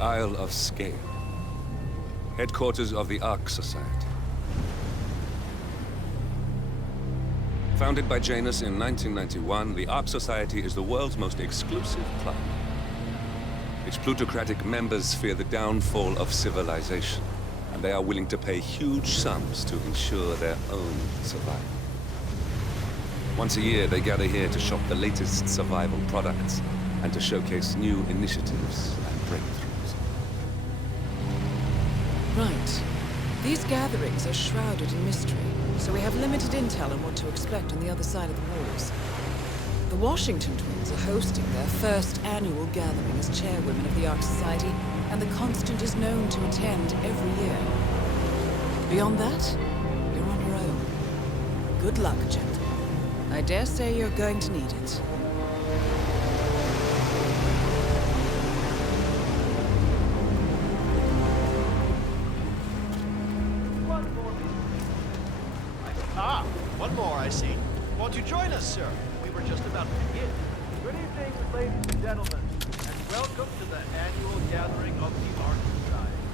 Isle of Sgàil, headquarters of the Ark Society. Founded by Janus in 1991, the Ark Society is the world's most exclusive club. Its plutocratic members fear the downfall of civilization, and they are willing to pay huge sums to ensure their own survival. Once a year, they gather here to shop the latest survival products and to showcase new initiatives and breakthroughs. Right. These gatherings are shrouded in mystery, so we have limited intel on what to expect on the other side of the walls. The Washington twins are hosting their first annual gathering as chairwomen of the Ark Society, and the Constant is known to attend every year. Beyond that, you're on your own. Good luck, gentlemen. I dare say you're going to need it. One more, I see. Won't you join us, sir? We were just about to begin. Good evening, ladies and gentlemen, and welcome to the annual gathering of the Ark Society.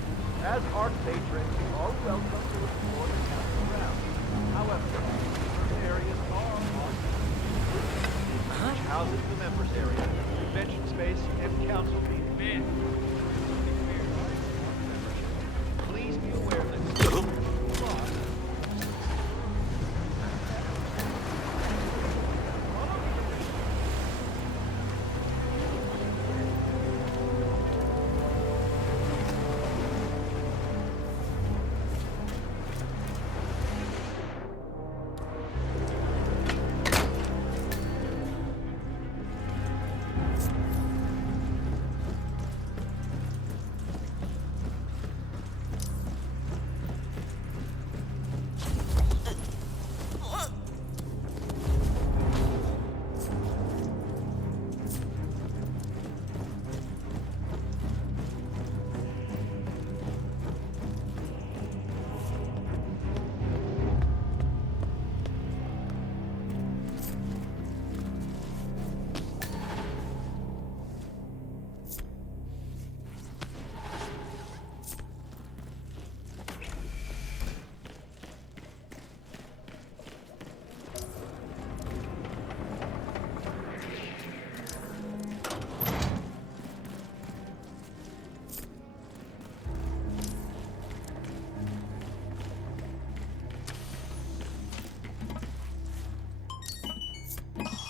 As Ark patrons, you are welcome to explore the castle grounds. However, certain areas are which houses the members area, convention space, and council meetings. Please be aware that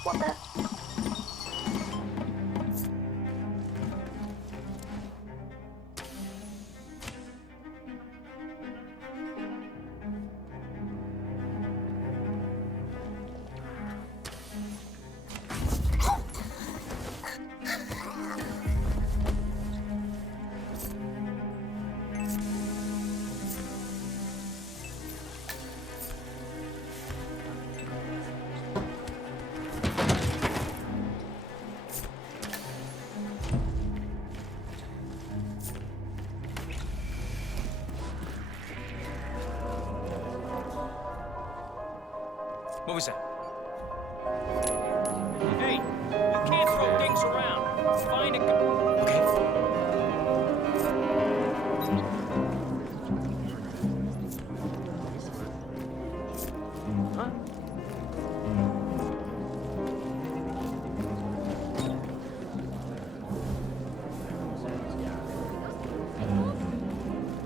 what the? What was that? Hey, you can't throw things around. Find a... Okay. Huh?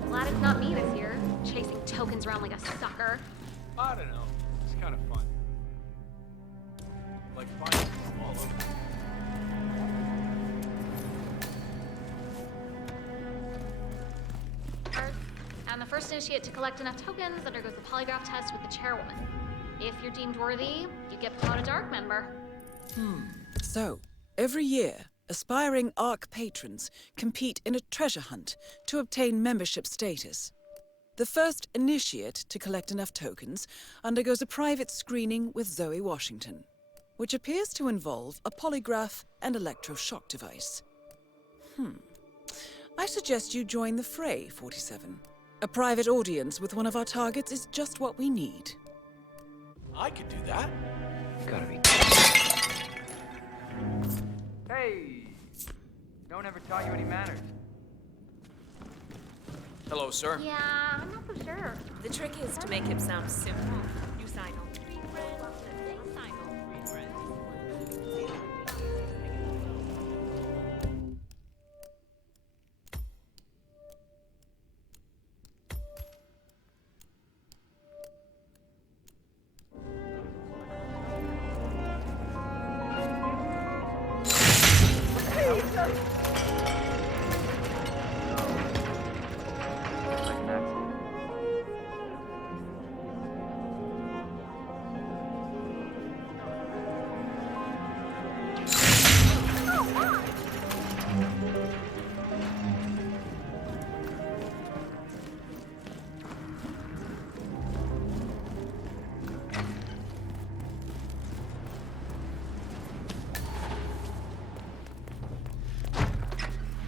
Glad it's not me this year, chasing tokens around like a sucker. I don't know. It's kind of fun. Like finding them all over. And the first initiate to collect enough tokens undergoes the polygraph test with the chairwoman. If you're deemed worthy, you get promoted to Ark member. So, every year, aspiring Ark patrons compete in a treasure hunt to obtain membership status. The first initiate to collect enough tokens undergoes a private screening with Zoe Washington, which appears to involve a polygraph and electroshock device. I suggest you join the fray, 47. A private audience with one of our targets is just what we need. I could do that. Gotta be. Hey! No one ever taught you any manners. Hello, sir. Yeah, I'm not so sure. The trick is to make him sound simple. You sign on.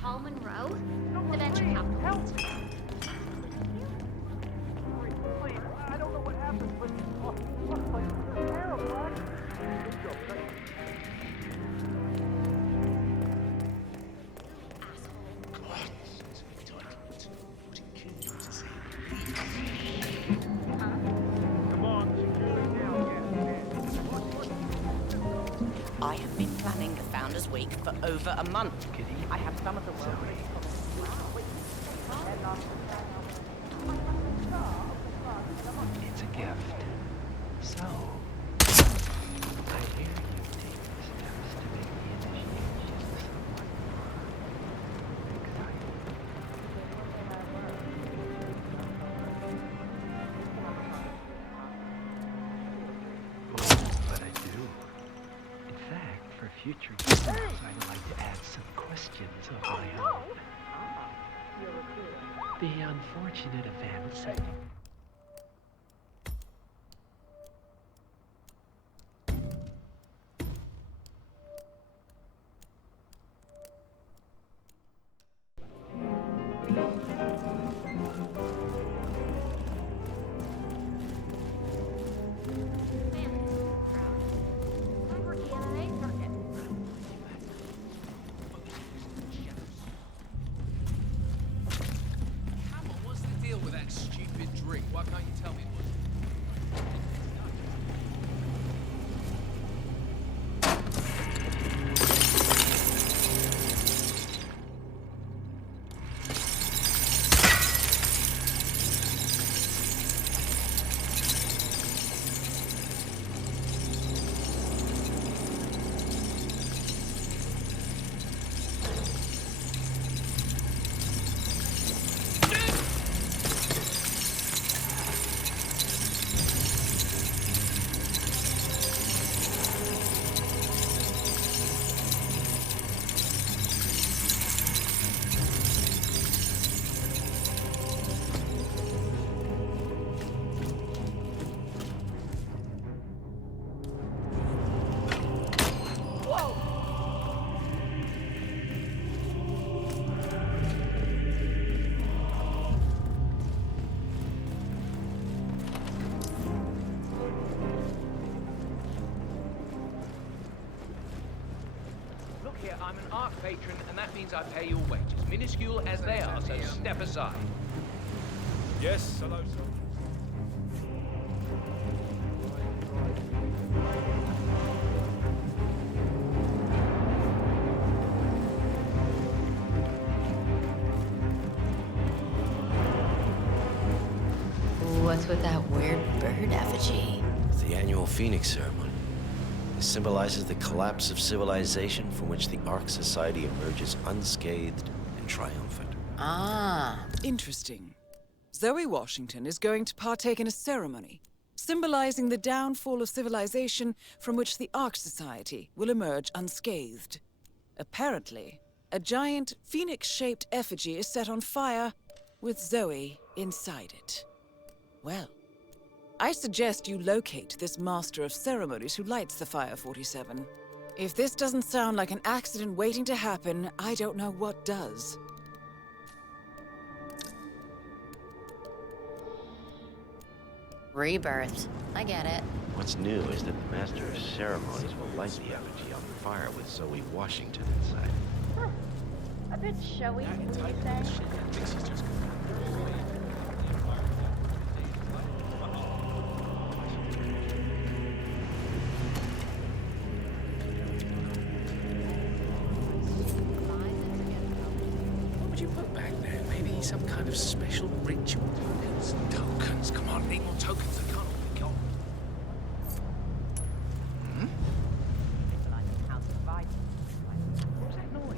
Paul Monroe? The venture capitalist. Please, I don't know what happened, but it's terrible. Come on, secure it now. I have been planning the Founders Week for over a month. I have some of the world. It's a gift. So, I hear you take the steps to make the initiation somewhat exciting. But I do. In fact, for future games, I'd like to add some questions of my own. The unfortunate events that Come on, what's the deal with that stupid drink? Why can't you tell me what? Look here, I'm an art patron, and that means I pay your wages, minuscule as they are, so step aside. Yes, hello, sir. What's with that weird bird effigy? It's the annual Phoenix ceremony. It symbolizes the collapse of civilization from which the Ark Society emerges unscathed and triumphant. Ah. Interesting. Zoe Washington is going to partake in a ceremony symbolizing the downfall of civilization from which the Ark Society will emerge unscathed. Apparently, a giant phoenix-shaped effigy is set on fire with Zoe inside it. Well, I suggest you locate this master of ceremonies who lights the Fire 47. If this doesn't sound like an accident waiting to happen, I don't know what does. Rebirth. I get it. What's new is that the Master of Ceremonies will light the effigy on fire with Zoe Washington inside. A bit showy, would you say? What would you put back there? Maybe some kind of special ritual? Tokens. Come on, need more tokens. They can't all be gone. What's that noise?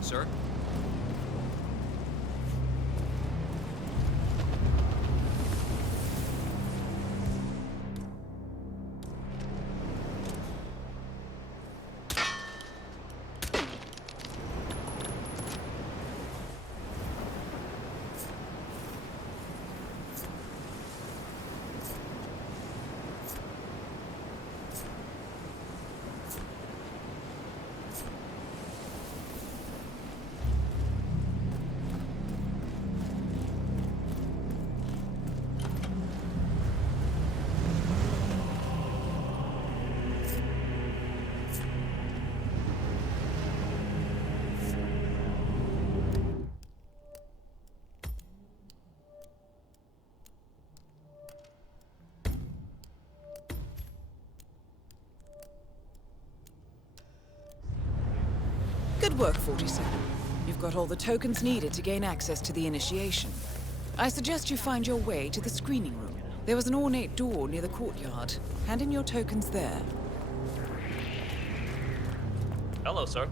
Sir? Good work, 47. You've got all the tokens needed to gain access to the initiation. I suggest you find your way to the screening room. There was an ornate door near the courtyard. Hand in your tokens there. Hello, sir.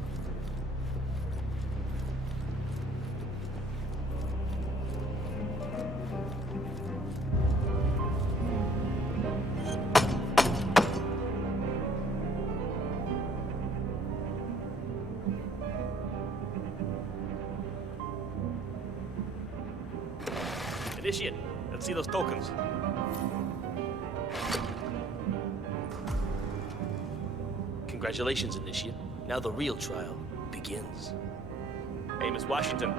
Initiate. Let's see those tokens. Congratulations, Initiate. Now the real trial begins. Hey, Miss Washington.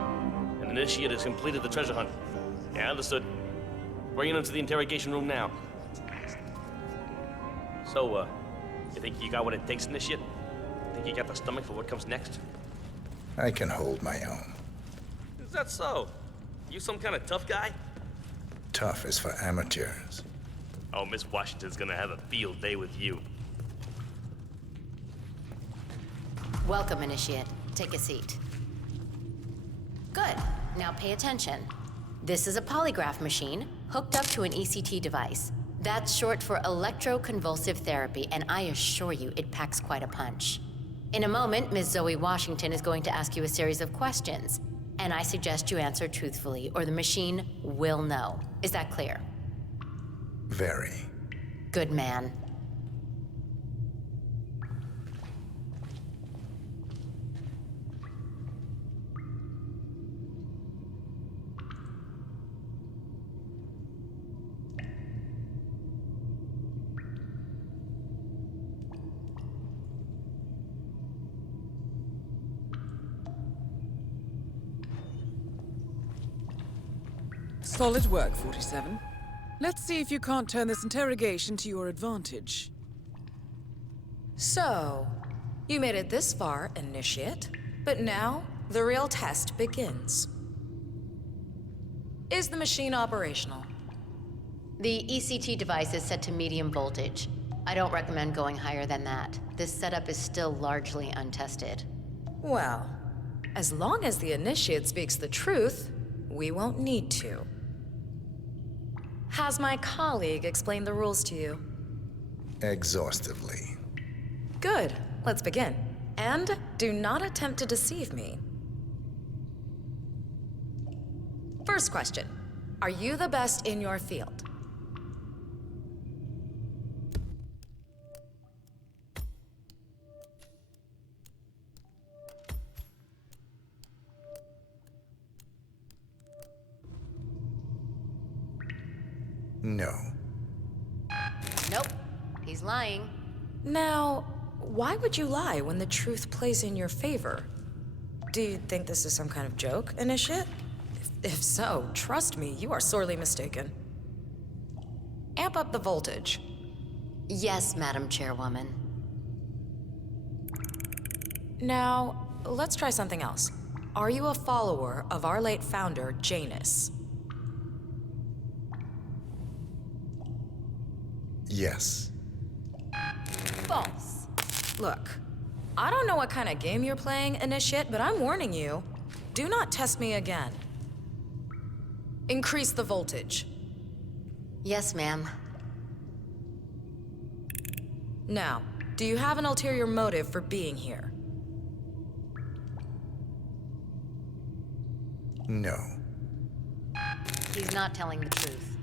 An initiate has completed the treasure hunt. Yeah, understood. Bringing him to the interrogation room now. So, you think you got what it takes, Initiate? Think you got the stomach for what comes next? I can hold my own. Is that so? You some kind of tough guy? Tough is for amateurs. Oh, Miss Washington's gonna have a field day with you. Welcome, Initiate. Take a seat. Good. Now pay attention. This is a polygraph machine hooked up to an ECT device. That's short for electroconvulsive therapy, and I assure you it packs quite a punch. In a moment, Ms. Zoe Washington is going to ask you a series of questions, and I suggest you answer truthfully, or the machine will know. Is that clear? Very. Good man. Solid work, 47. Let's see if you can't turn this interrogation to your advantage. So, you made it this far, Initiate, but now the real test begins. Is the machine operational? The ECT device is set to medium voltage. I don't recommend going higher than that. This setup is still largely untested. Well, as long as the Initiate speaks the truth, we won't need to. Has my colleague explained the rules to you? Exhaustively. Good. Let's begin. And do not attempt to deceive me. First question. Are you the best in your field? No. Nope. He's lying. Now, why would you lie when the truth plays in your favor? Do you think this is some kind of joke, Initiate? If so, trust me, you are sorely mistaken. Amp up the voltage. Yes, Madam Chairwoman. Now, let's try something else. Are you a follower of our late founder, Janus? Yes. False. Look, I don't know what kind of game you're playing, Initiate, but I'm warning you. Do not test me again. Increase the voltage. Yes, ma'am. Now, do you have an ulterior motive for being here? No. He's not telling the truth.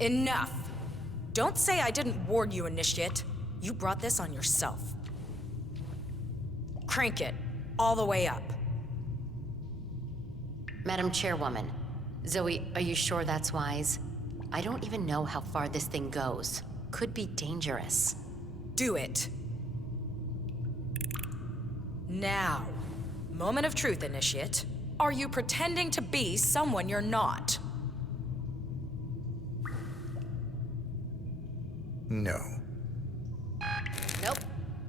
Enough! Don't say I didn't warn you, Initiate. You brought this on yourself. Crank it, all the way up. Madam Chairwoman, Zoe, are you sure that's wise? I don't even know how far this thing goes. Could be dangerous. Do it. Now, moment of truth, Initiate. Are you pretending to be someone you're not? No. Nope.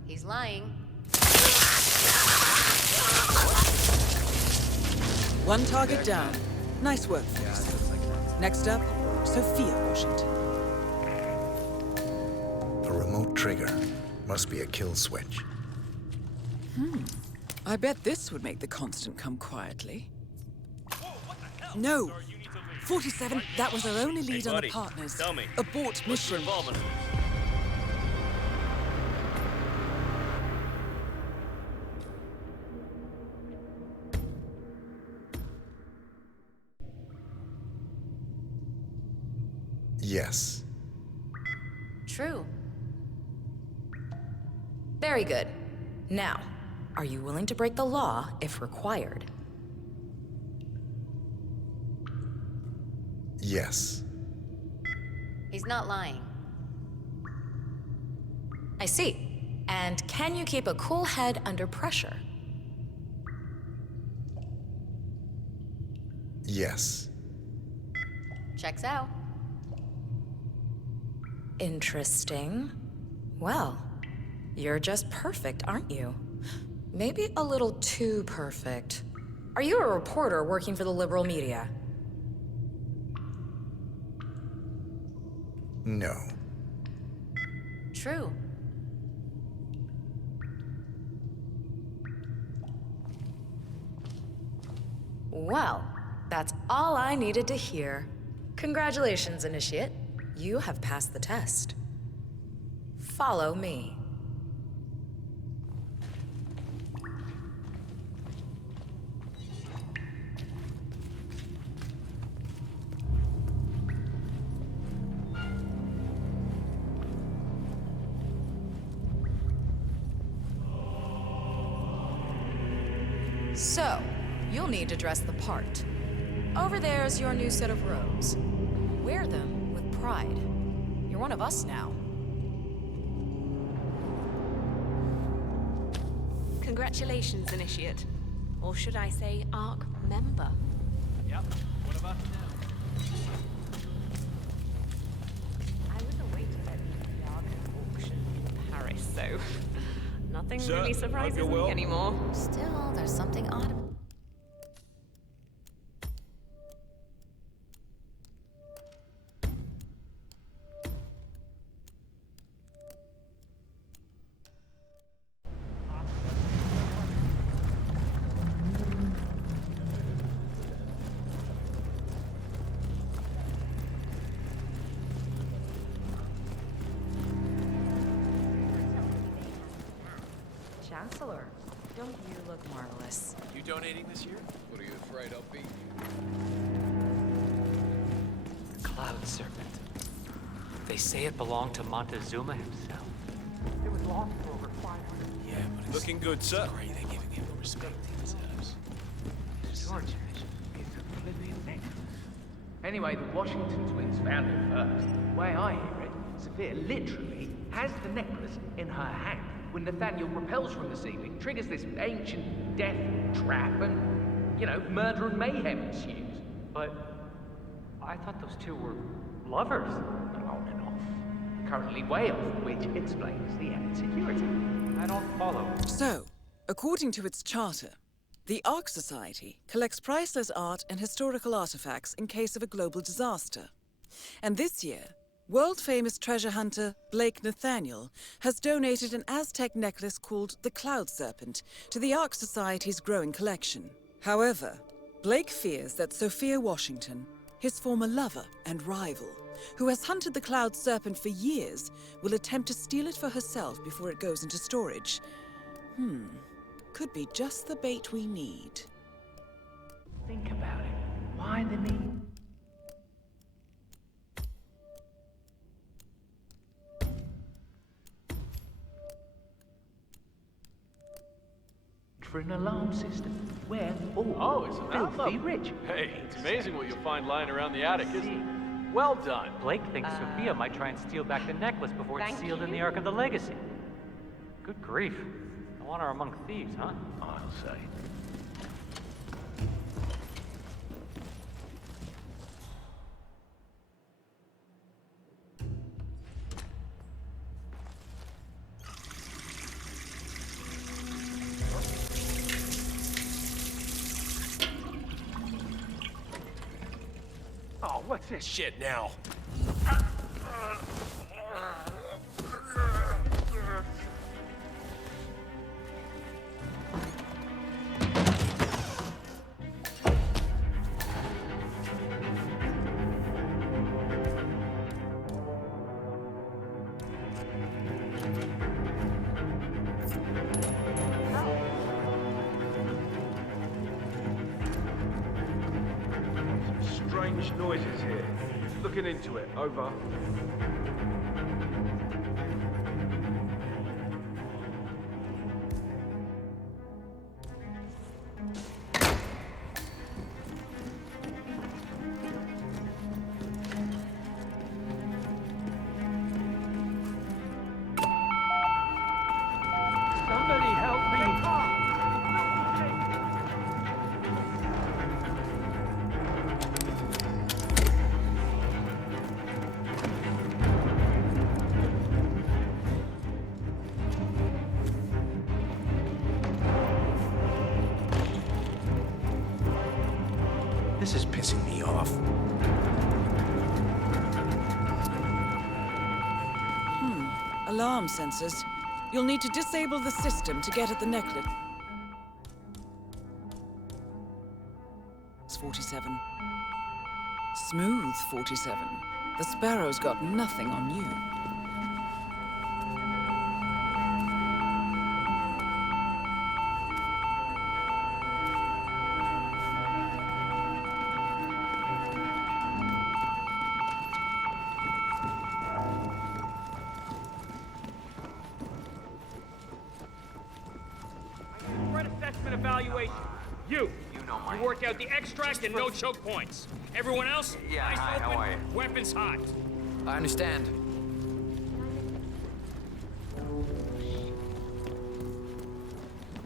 He's lying. One target down. Nice work, folks. Next up, Sophia Washington. A remote trigger. Must be a kill switch. I bet this would make the Constant come quietly. No! 47, that was our only lead Hey, on buddy, the partners. tell me, Abort what's your mission. involvement? Yes. True. Very good. Now, are you willing to break the law if required? Yes. He's not lying. I see. And can you keep a cool head under pressure? Yes. Checks out. Interesting. Well, you're just perfect, aren't you? Maybe a little too perfect. Are you a reporter working for the liberal media? No. True. Well, that's all I needed to hear. Congratulations, Initiate. You have passed the test. Follow me. So, you'll need to dress the part. Over there's your new set of robes. Wear them with pride. You're one of us now. Congratulations, Initiate. Or should I say, ARC member? Yep, one of us now. I was a waiter at the ARC auction in Paris, so nothing Sir, really hope surprises you're me well. anymore. Still, there's something odd. Chancellor, don't you look marvelous? You donating this year? What are you afraid I'll beat you? The Cloud Serpent. They say it belonged to Montezuma himself. It was lost for over 500 Yeah, but it's Looking good, sir. great they're giving him the respect he deserves. Your tradition is a living legend. Anyway, the Washington twins found it first. The way I hear it, Sophia literally has the necklace in her hand when Nathaniel repels from the ceiling, triggers this ancient death trap, and, murder and mayhem ensues. But I thought those two were lovers. On and off. Currently way off, which explains the added security. I don't follow. So, according to its charter, the Ark Society collects priceless art and historical artifacts in case of a global disaster. And this year, world-famous treasure hunter Blake Nathaniel has donated an Aztec necklace called the Cloud Serpent to the Ark Society's growing collection. However, Blake fears that Sophia Washington, his former lover and rival, who has hunted the Cloud Serpent for years, will attempt to steal it for herself before it goes into storage. Could be just the bait we need. Think about it. Why the need? For an alarm system. We're all it's an filthy album. rich. Hey, it's amazing what you'll find lying around the attic, isn't it? Well done. Blake thinks Sophia might try and steal back the necklace before it's sealed in the Ark of the Legacy. Good grief. I want her among thieves, huh? I'll say. Oh, what's this shit now? Strange noises here. Looking into it. Over. Somebody help me! This is pissing me off. Alarm sensors. You'll need to disable the system to get at the necklace. It's 47. Smooth 47. The Sparrow's got nothing on you. Threat assessment evaluation. You work out the extract and no choke points. Everyone else, eyes open, weapons hot. I understand.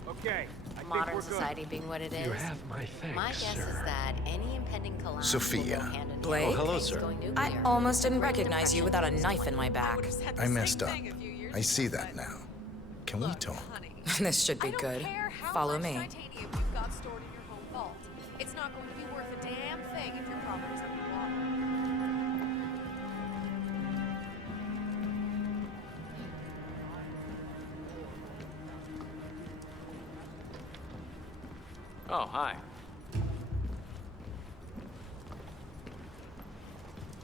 Okay, I think Modern we're good. society being what it is, You have my thanks, my guess sir. is that any impending calamity Sophia. will go hand in hand Blake? with Oh, hello, things sir. going nuclear. I almost didn't recognize you without a knife in my back. I messed up. I see that now. Can we talk? This should be good. Follow me. Titanium you've got stored in your home vault. It's not going to be worth a damn thing if your property's underwater. Oh, hi.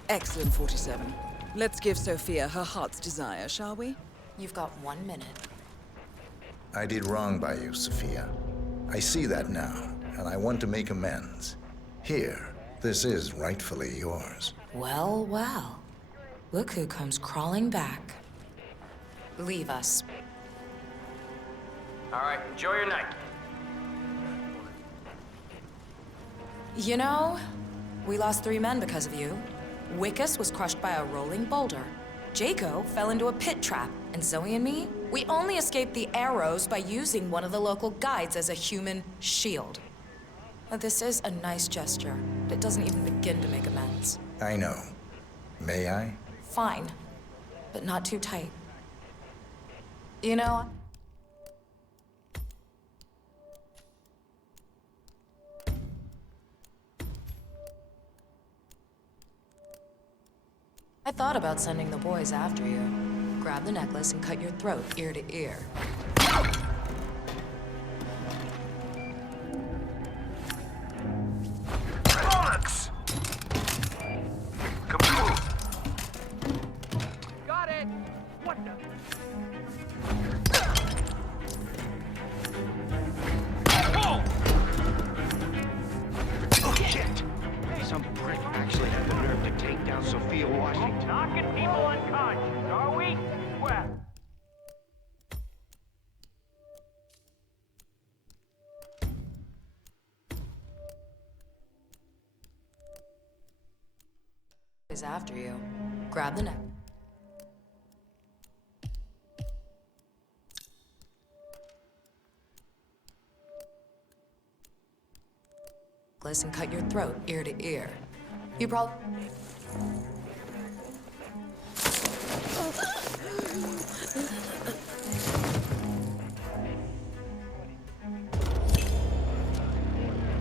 Excellent, 47. Let's give Sophia her heart's desire, shall we? You've got 1 minute. I did wrong by you, Sophia. I see that now, and I want to make amends. Here, this is rightfully yours. Well, well. Look who comes crawling back. Leave us. All right, enjoy your night. You know, We lost 3 men because of you. Wickus was crushed by a rolling boulder. Jaco fell into a pit trap, and Zoe and me, we only escaped the arrows by using one of the local guides as a human shield. Now, this is a nice gesture, but it doesn't even begin to make amends. I know. May I? Fine, but not too tight. You know, I thought about sending the boys after you. Grab the necklace and cut your throat ear to ear. Bollocks! Kaboom! Got it! What the? Oh, shit! Some prick actually had the nerve to take down Sophia Washington. Knocking people unconscious, are we? Well. Is after you. Grab the neck. And cut your throat ear to ear. You probably.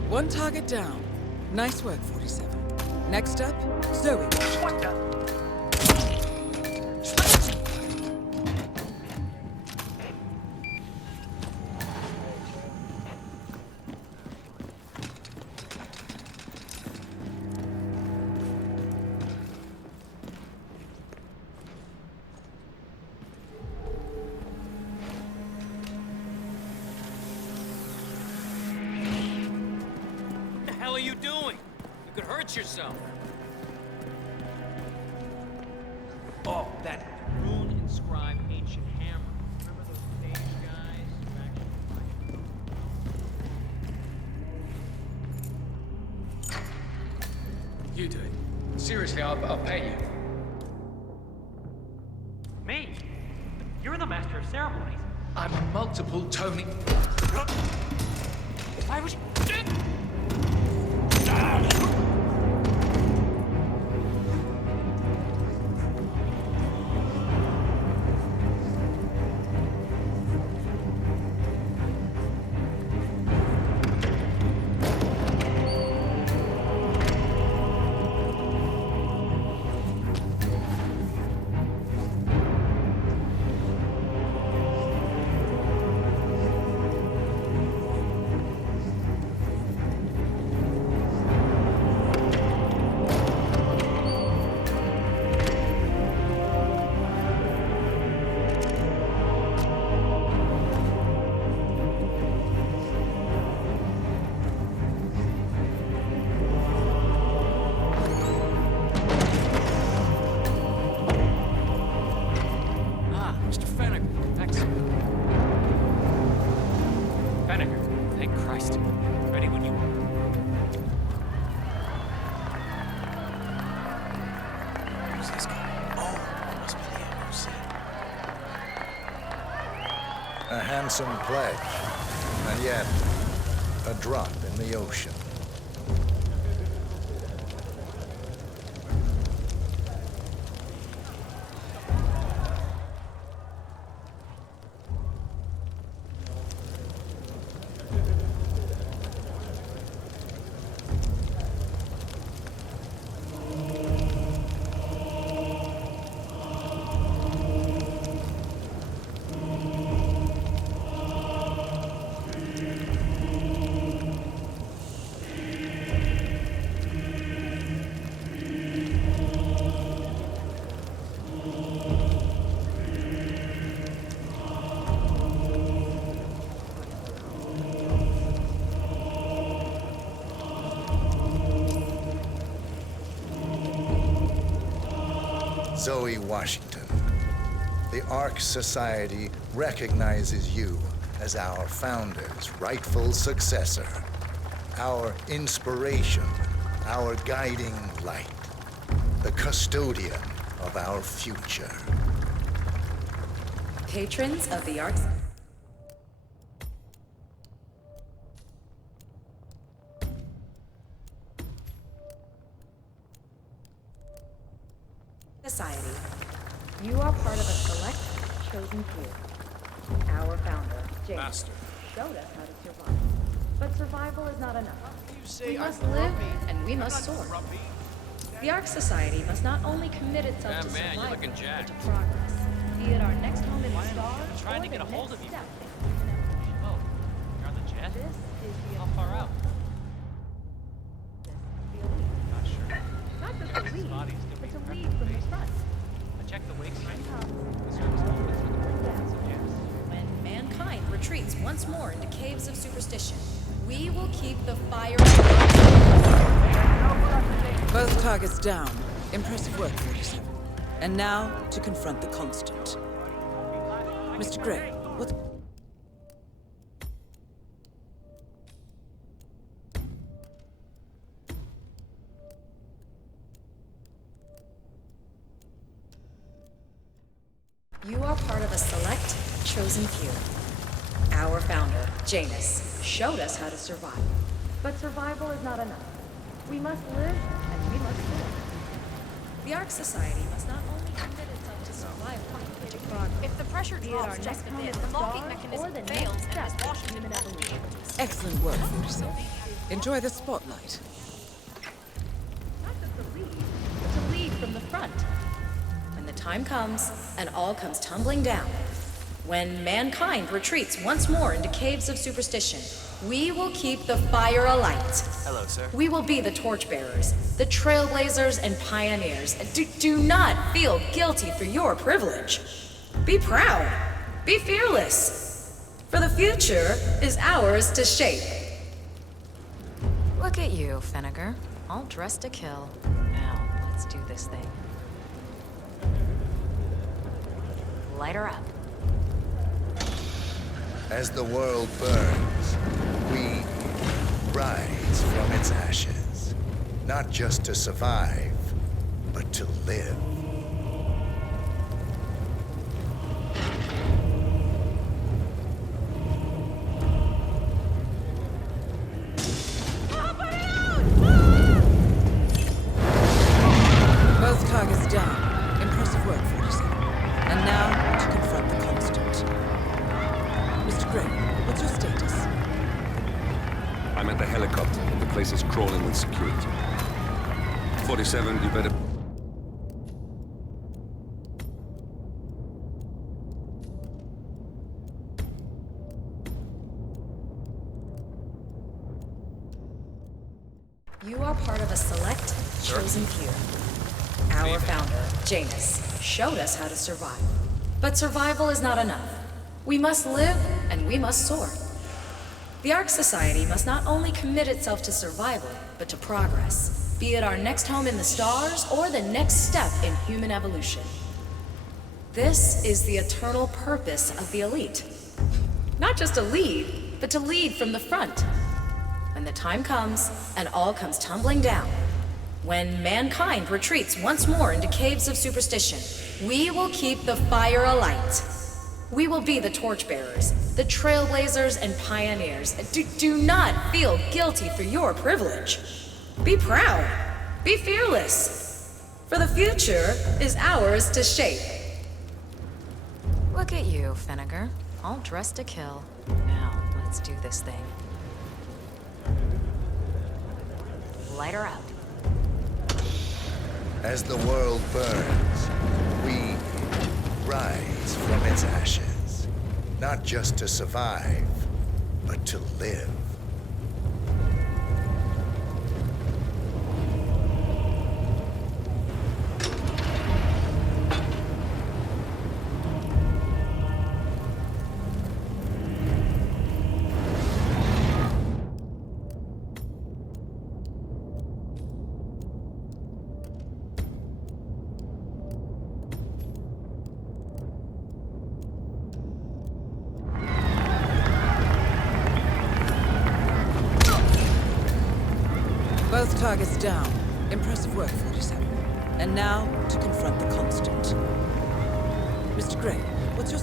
One target down. Nice work, 47. Next up, Zoe. What the? What the hell are you doing? You could hurt yourself. Oh, that rune-inscribed ancient hammer. Remember those page guys who actually... You do it. Seriously, I'll pay you. Me? You're the master of ceremonies. I'm a multiple Tony. Why would you... A handsome pledge, and yet a drop in the ocean. Zoe Washington, the Ark Society recognizes you as our founder's rightful successor, our inspiration, our guiding light, the custodian of our future. Patrons of the Arts... Society. You are part of a select, chosen few. Our founder, James, Master. showed us how to survive. But survival is not enough. We must live, and we must soar. The Ark Society must not only commit itself to survival, you're looking jacked. but to progress. Be it our next home in the stars, trying or to get the a hold next of you. step. Oh, you're on the jet? This is the How far out? Not sure. Not just Maybe to his lead, body's still but to being lead from the front. I checked the wake sign. The service opens with the presence of gas. When mankind retreats once more into caves of superstition, we will keep the fire. Both targets down. Impressive work, 47. And now, to confront the Constant. Mr. Gray, what... You are part of a select, chosen few. Our founder, Janus, showed us how to survive. But survival is not enough. We must live, and we must live. The Ark Society must not only commit itself to survival, but to progress. If the pressure Be it our drops just next a home bit, in the the locking stars, mechanism or the fails, next and step Miss in Washington human won't be evolution. able to Excellent work, 47. Enjoy the spotlight. Not just to lead, but to lead from the front. When the time comes, and all comes tumbling down, when mankind retreats once more into caves of superstition, we will keep the fire alight. Hello, sir. We will be the torchbearers, the trailblazers and pioneers. Do not feel guilty for your privilege. Be proud. Be fearless. For the future is ours to shape. Look at you, Finnegar. All dressed to kill. Now, let's do this thing. Light her up. As the world burns, we rise from its ashes. Not just to survive, but to live. Both targets down. Impressive work, 47. And now, to confront the Constant. Mr. Gray, what's your status? I'm at the helicopter, and the place is crawling with security. 47, you better... You are part of a select, chosen few. Our founder, Janus, showed us how to survive. But survival is not enough. We must live, and we must soar. The Ark Society must not only commit itself to survival, but to progress. Be it our next home in the stars, or the next step in human evolution. This is the eternal purpose of the elite. Not just to lead, but to lead from the front. When the time comes, and all comes tumbling down, when mankind retreats once more into caves of superstition, we will keep the fire alight. We will be the torchbearers, the trailblazers and pioneers. Do not feel guilty for your privilege. Be proud. Be fearless. For the future is ours to shape. Look at you, Finnegar. All dressed to kill. Now, let's do this thing. Light her up. As the world burns, we rise from its ashes. Not just to survive, but to live. Both targets down. Impressive work, 47. And now, to confront the Constant. Mr. Gray, what's your...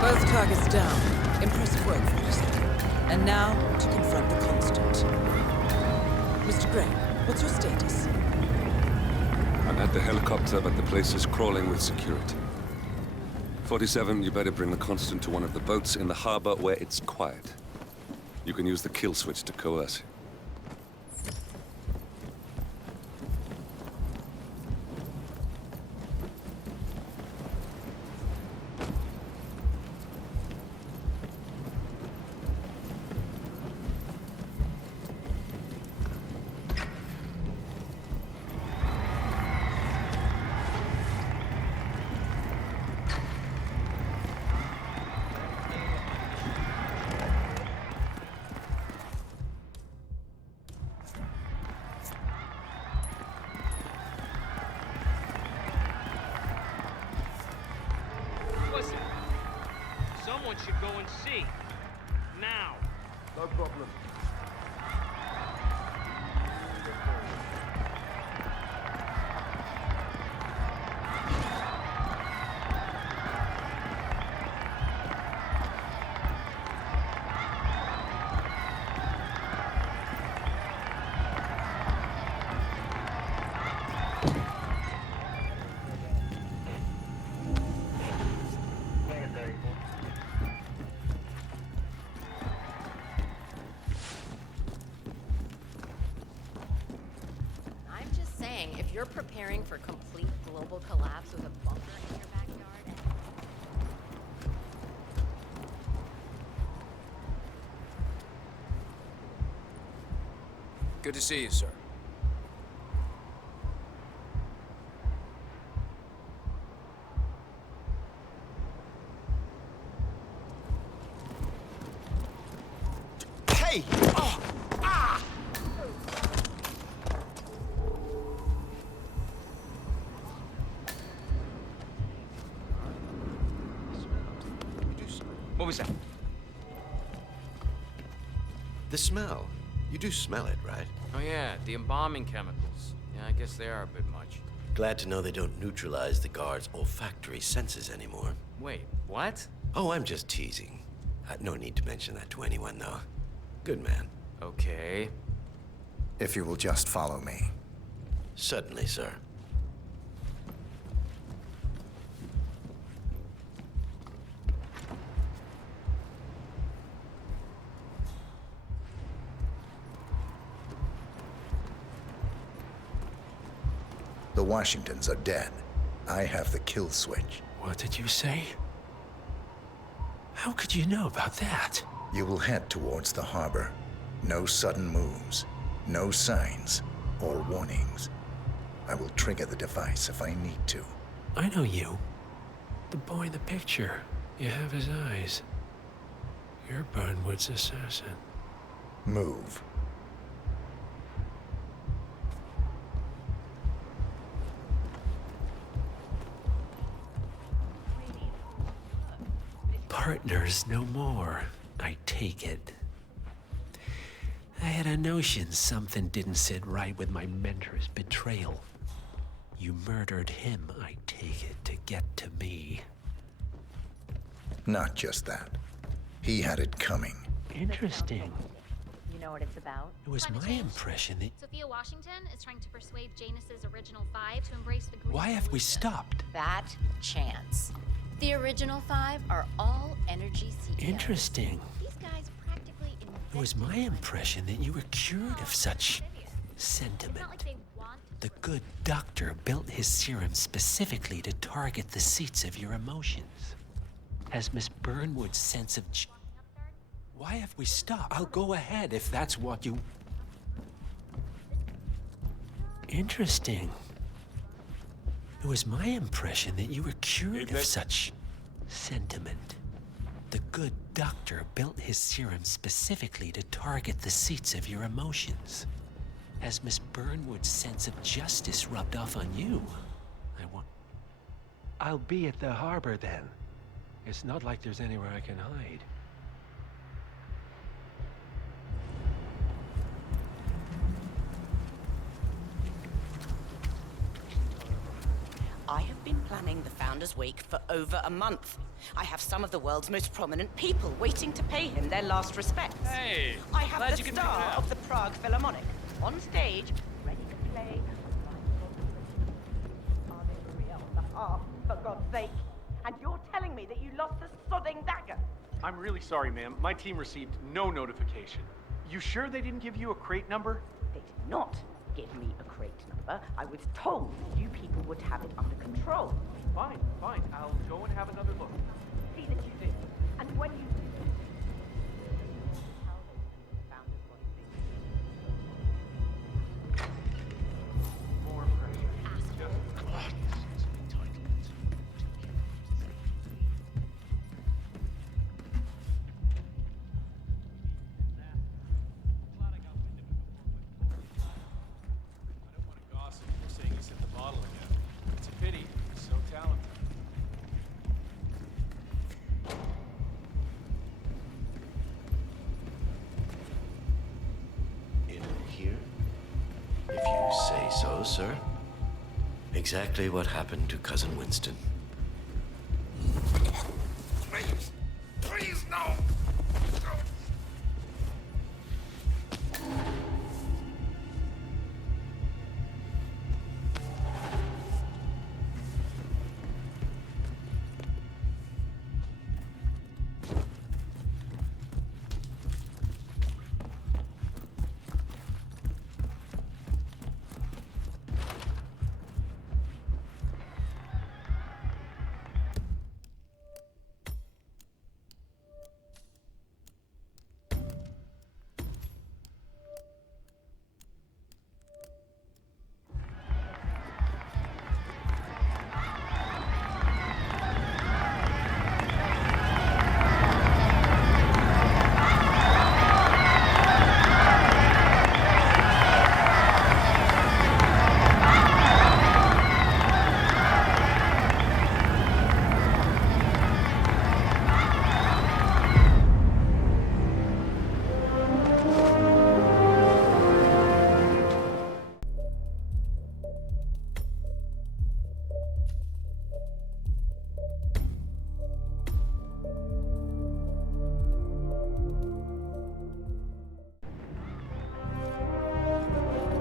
Both targets down. Impressive work, 47. And now, to confront the Constant. Mr. Gray, what's your status? I'm at the helicopter, but the place is crawling with security. 47, you better bring the Constant to one of the boats in the harbor where it's quiet. You can use the kill switch to coerce him. Listen, someone should go and see. Now. No problem. I'm just saying, if you're preparing for complete global collapse with a bunker in your backyard... Good to see you, sir. Hey! Oh! Ah! What was that? The smell. You do smell it, right? Oh yeah, the embalming chemicals. Yeah, I guess they are a bit much. Glad to know they don't neutralize the guard's olfactory senses anymore. Wait, what? Oh, I'm just teasing. No need to mention that to anyone, though. Good man. Okay. If you will just follow me. Certainly, sir. The Washingtons are dead. I have the kill switch. What did you say? How could you know about that? You will head towards the harbor. No sudden moves, no signs or warnings. I will trigger the device if I need to. I know you. The boy in the picture. You have his eyes. You're Burnwood's assassin. Move. Partners no more, I take it. I had a notion something didn't sit right with my mentor's betrayal. You murdered him, I take it, to get to me. Not just that. He had it coming. Interesting. You know what it's about? It was my impression that... Sophia Washington is trying to persuade Janus's original five to embrace the Green Why have we Revolution. stopped? That chance. The original five are all energy CEOs. Interesting. These guys practically It was my impression that you were cured of such sentiment. The good doctor built his serum specifically to target the seats of your emotions. Has Miss Burnwood's sense of... Why have we stopped? I'll go ahead if that's what you... Interesting. It was my impression that you were cured of such sentiment. The good doctor built his serum specifically to target the seats of your emotions. As Miss Burnwood's sense of justice rubbed off on you, I'll be at the harbor then. It's not like there's anywhere I can hide. I have been planning the Founders Week for over a month. I have some of the world's most prominent people waiting to pay him their last respects. Hey, I have glad the you could make it star out. of the Prague Philharmonic on stage, ready to play. Are they for real? For God's sake. And you're telling me that you lost the sodding dagger? I'm really sorry, ma'am. My team received no notification. You sure they didn't give you a crate number? They did not give me a crate number. I was told you people would have it under control. Fine, fine. I'll go and have another look. See that you do. And when you do, tell them the Founders what you think. More pressure. Gossip, you're saying he's hit the bottle again. It's a pity. He's so talented. In here? If you say so, sir. Exactly what happened to Cousin Winston. Please! Please, no!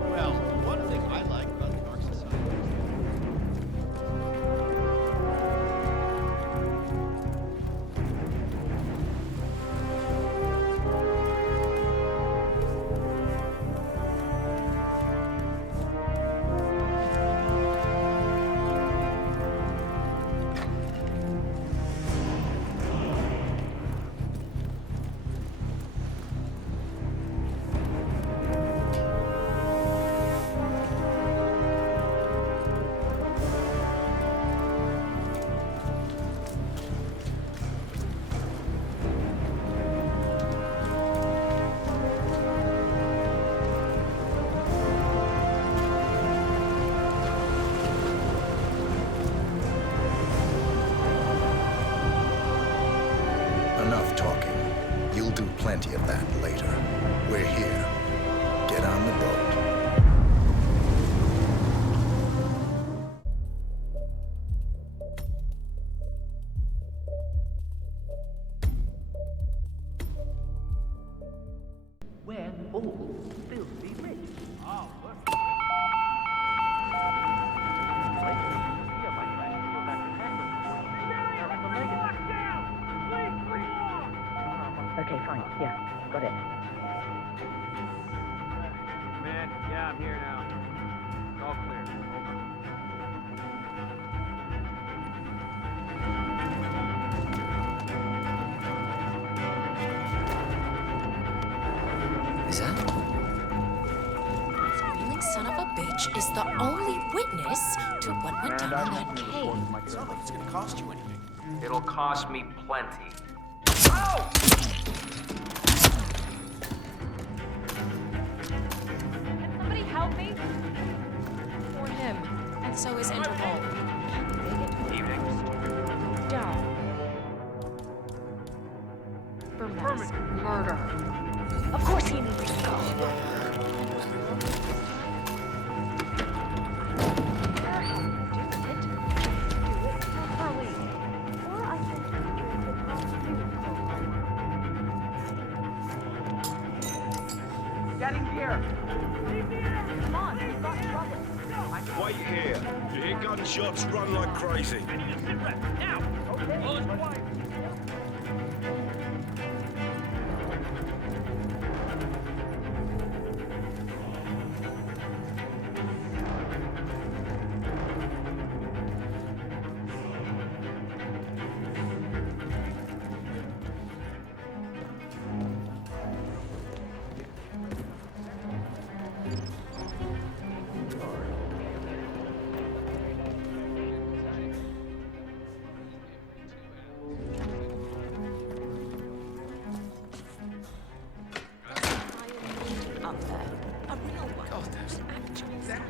Well, one thing I like about the Ark Society Enough talking. You'll do plenty of that later. We're here. Get on the boat. We're all filthy rich. Oh, look. Okay, fine. Yeah, got it. Man, yeah, I'm here now. All clear. Over. Is that? Squealing son of a bitch is the only witness to what went down in that cave. It's not like it's gonna cost you anything. It'll cost me plenty. Can somebody help me? For him. And so is Interpol. Down. For mass murder. Of course he needs to go. You're having to do it. Do it properly. Or I can teach you how to do it. Get in here! Come on, we've got trouble. Wait here. You hear gunshots, run like crazy. Now! All is quiet. Up there. A real one. Oh, there's actually that.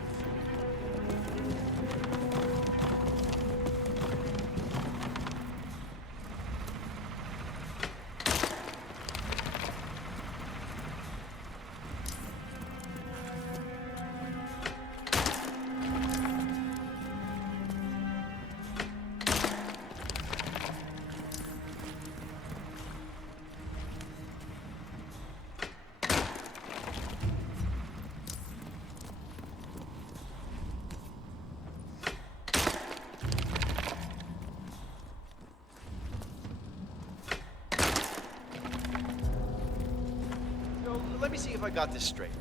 So let me see if I got this straight.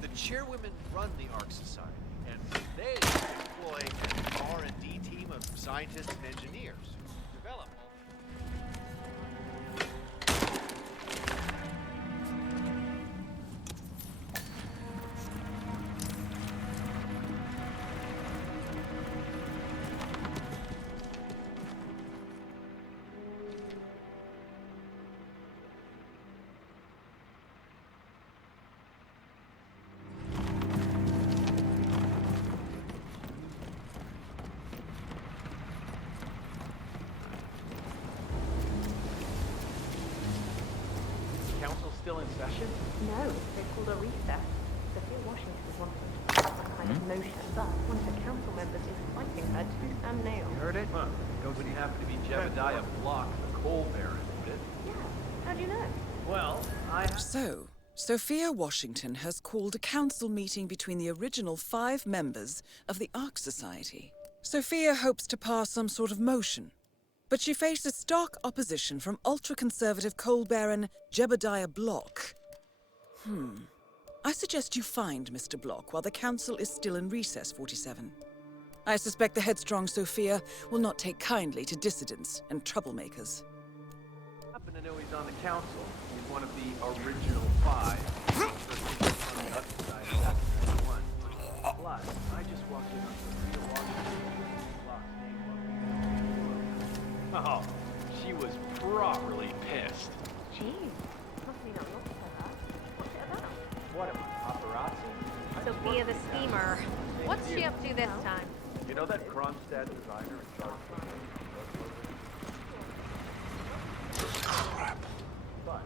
The chairwomen run the Ark Society, and they employ an R&D team of scientists and engineers who develop all. Council's still in session? No, they called a recess. Sophia Washington wanted to start some kind of motion, but one of the council members is fighting her tooth and nail. You heard it? Huh. Nobody happened to be Jebediah Block, the coal baron, did it? Yeah. How do you know? Well, So, Sophia Washington has called a council meeting between the original 5 members of the Ark Society. Sophia hopes to pass some sort of motion, but she faces stark opposition from ultra-conservative coal baron Jebediah Block. I suggest you find Mr. Block while the council is still in recess, 47. I suspect the headstrong Sophia will not take kindly to dissidents and troublemakers. I happen to know he's on the council. He's one of the original 5. Plus, I just walked in on Sophia Washington. Oh, she was properly pissed. Jeez. Must be not looked at her. What's it about? What am I, paparazzi? Sophia the schemer. What's she up to this time? You know that Kronstadt designer in charge of Crap. But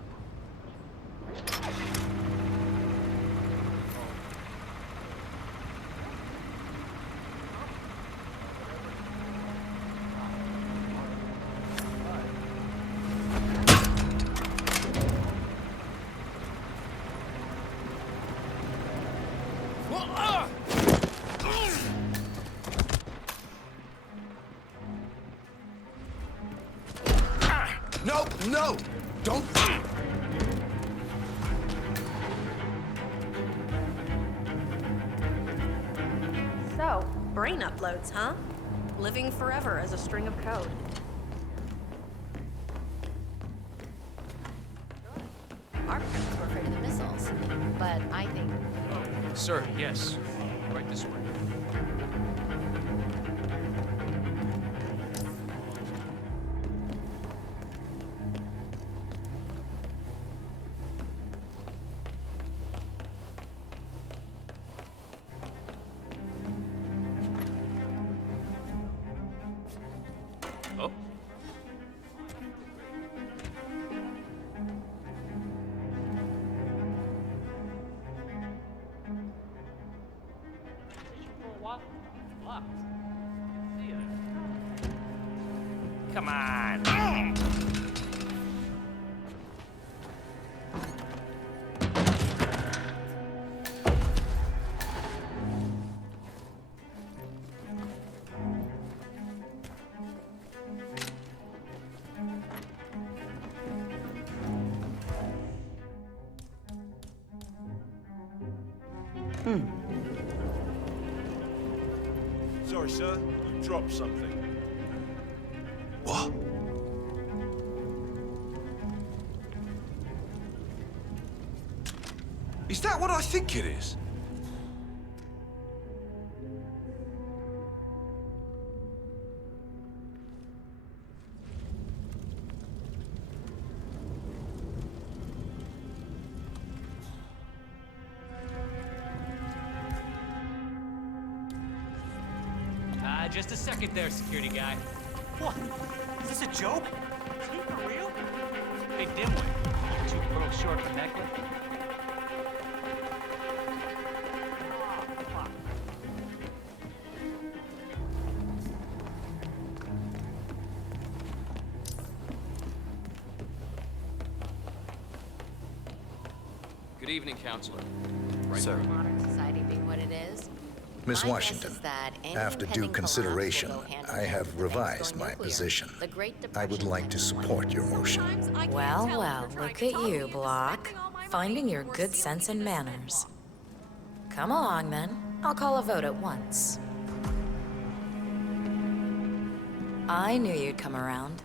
No, no! Don't! So, brain uploads, huh? Living forever as a string of code. Our friends were afraid of the missiles, but I think Sir, yes. Right this way. Oh. Come on. Sorry, sir. You dropped something. What? Is that what I think it is? Just a second there, security guy. What? Is this a joke? Is he for real? Hey, dimwit. Aren't you a little short of necklace? Good evening, Counselor. Right, sir. Modern society being what it is. Miss My guess Washington, is that any after due impending consideration, collapse will go hand in I hand have with the revised next-door my nuclear. position. The Great I would Depression like to support your motion. Well, well, look at you, Block. Finding your good sense and manners. Come along, then. I'll call a vote at once. I knew you'd come around.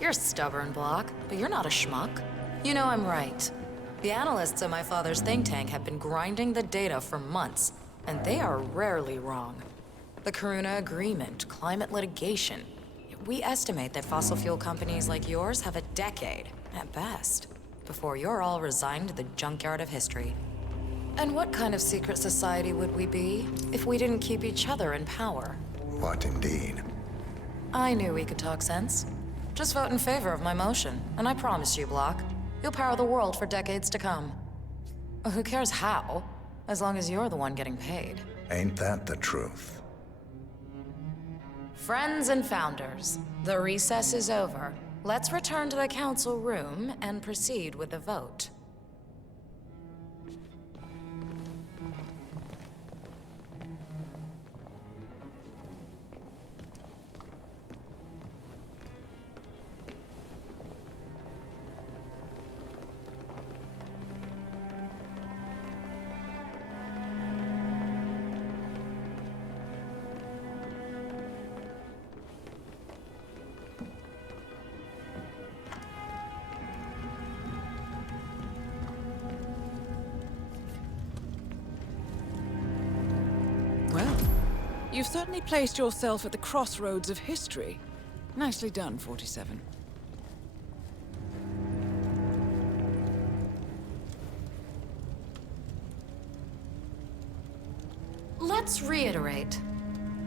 You're stubborn, Block, but you're not a schmuck. You know I'm right. The analysts at my father's think tank have been grinding the data for months, and they are rarely wrong. The Karuna Agreement, climate litigation. We estimate that fossil fuel companies like yours have a decade, at best, before you're all resigned to the junkyard of history. And what kind of secret society would we be if we didn't keep each other in power? What indeed? I knew we could talk sense. Just vote in favor of my motion, and I promise you, Block, you'll power the world for decades to come. Who cares how, as long as you're the one getting paid. Ain't that the truth? Friends and founders, the recess is over. Let's return to the council room and proceed with the vote. Well, you've certainly placed yourself at the crossroads of history. Nicely done, 47. Let's reiterate.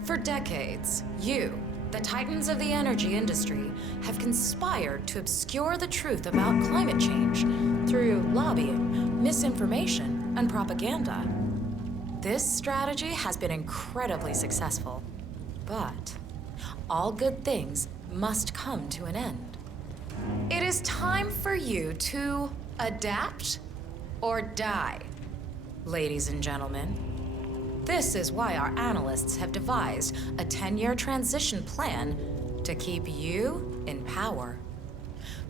For decades, you, the titans of the energy industry, have conspired to obscure the truth about climate change through lobbying, misinformation, and propaganda. This strategy has been incredibly successful, but all good things must come to an end. It is time for you to adapt or die, ladies and gentlemen. This is why our analysts have devised a 10-year transition plan to keep you in power.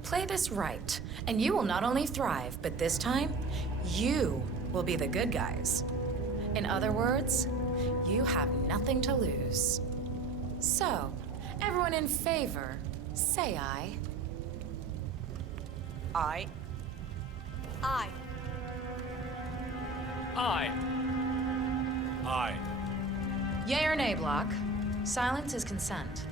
Play this right, and you will not only thrive, but this time, you will be the good guys. In other words, you have nothing to lose. So, everyone in favor, say aye. Aye. Aye. Aye. Aye. Yay or nay, Block? Silence is consent.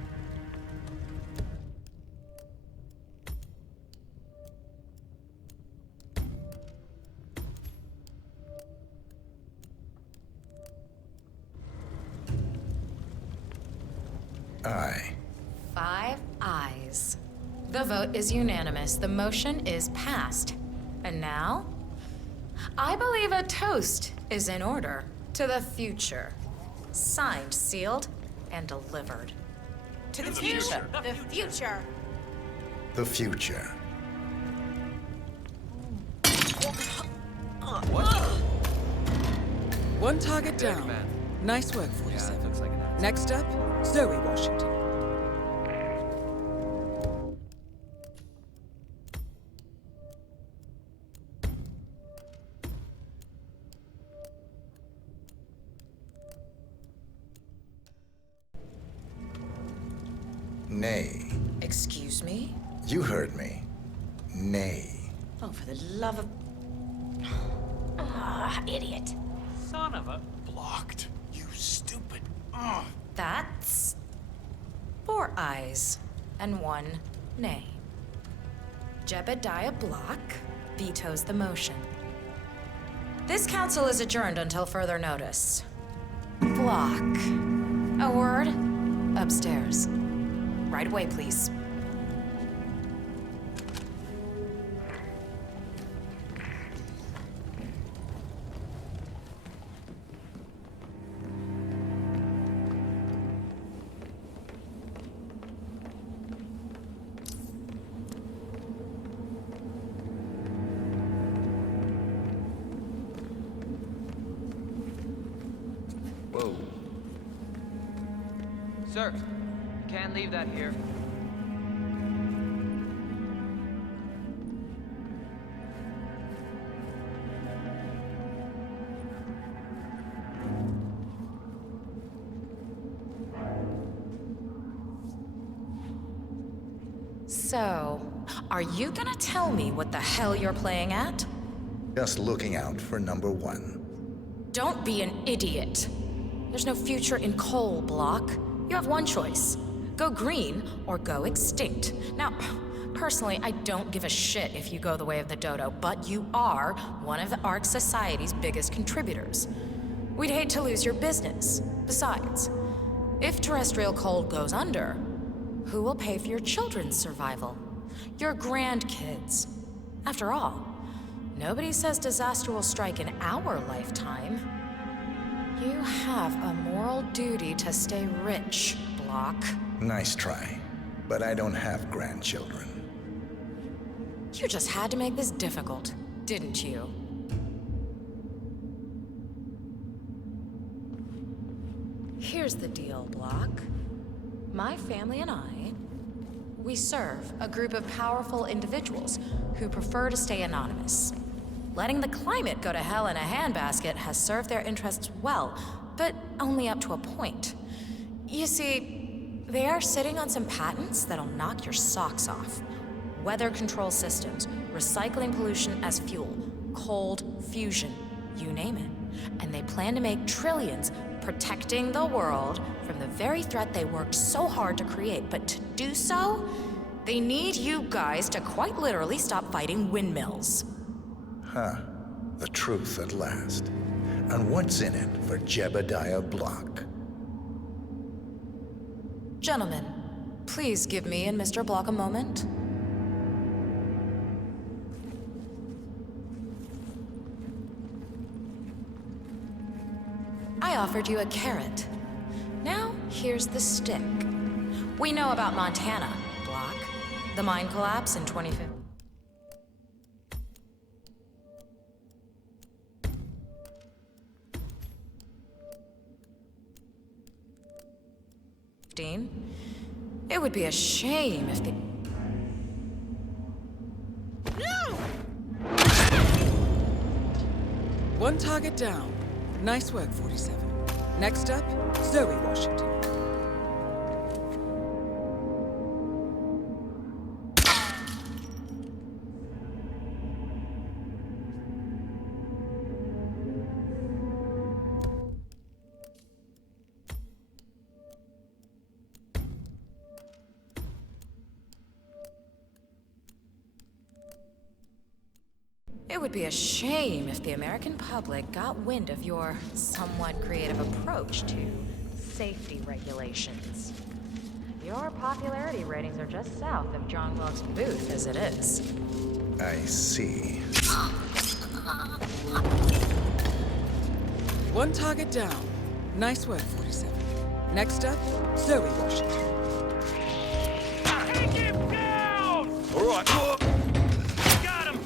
Aye. 5 ayes. The vote is unanimous. The motion is passed. And now, I believe a toast is in order to the future. Signed, sealed, and delivered. To the future. The future. The future. One target down. Nice work, 47. Yeah, looks like an Next up, Zoe Washington. Nay. Excuse me? You heard me. Nay. Oh, for the love of... idiot. Son of a... Blocked. You stupid. Ugh. That's 4 ayes and 1 nay. Jebediah Block vetoes the motion. This council is adjourned until further notice. Block. A word? Upstairs. Right away, please. Whoa. Sir, you can't leave that here. So, are you gonna tell me what the hell you're playing at? Just looking out for number 1. Don't be an idiot. There's no future in coal, Block. You have one choice. Go green or go extinct. Now, personally, I don't give a shit if you go the way of the dodo, but you are one of the Ark Society's biggest contributors. We'd hate to lose your business. Besides, if terrestrial coal goes under, who will pay for your children's survival? Your grandkids. After all, nobody says disaster will strike in our lifetime. You have a moral duty to stay rich, Block. Nice try. But I don't have grandchildren. You just had to make this difficult, didn't you? Here's the deal, Block. My family and I, we serve a group of powerful individuals who prefer to stay anonymous. Letting the climate go to hell in a handbasket has served their interests well, but only up to a point. You see, they are sitting on some patents that'll knock your socks off. Weather control systems, recycling pollution as fuel, cold fusion, you name it. And they plan to make trillions protecting the world from the very threat they worked so hard to create. But to do so, they need you guys to quite literally stop fighting windmills. Huh. The truth at last. And what's in it for Jebediah Block? Gentlemen, please give me and Mr. Block a moment. I offered you a carrot. Now, here's the stick. We know about Montana, Block. The mine collapse in 2015. It would be a shame if they... No! One target down. Nice work, 47. Next up, Zoe Washington. would be a shame if the American public got wind of your somewhat creative approach to safety regulations. Your popularity ratings are just south of John Wilkes Booth as it is. I see. One target down. Nice work, 47. Next up, Zoe Washington. Take him down! All right. Got him!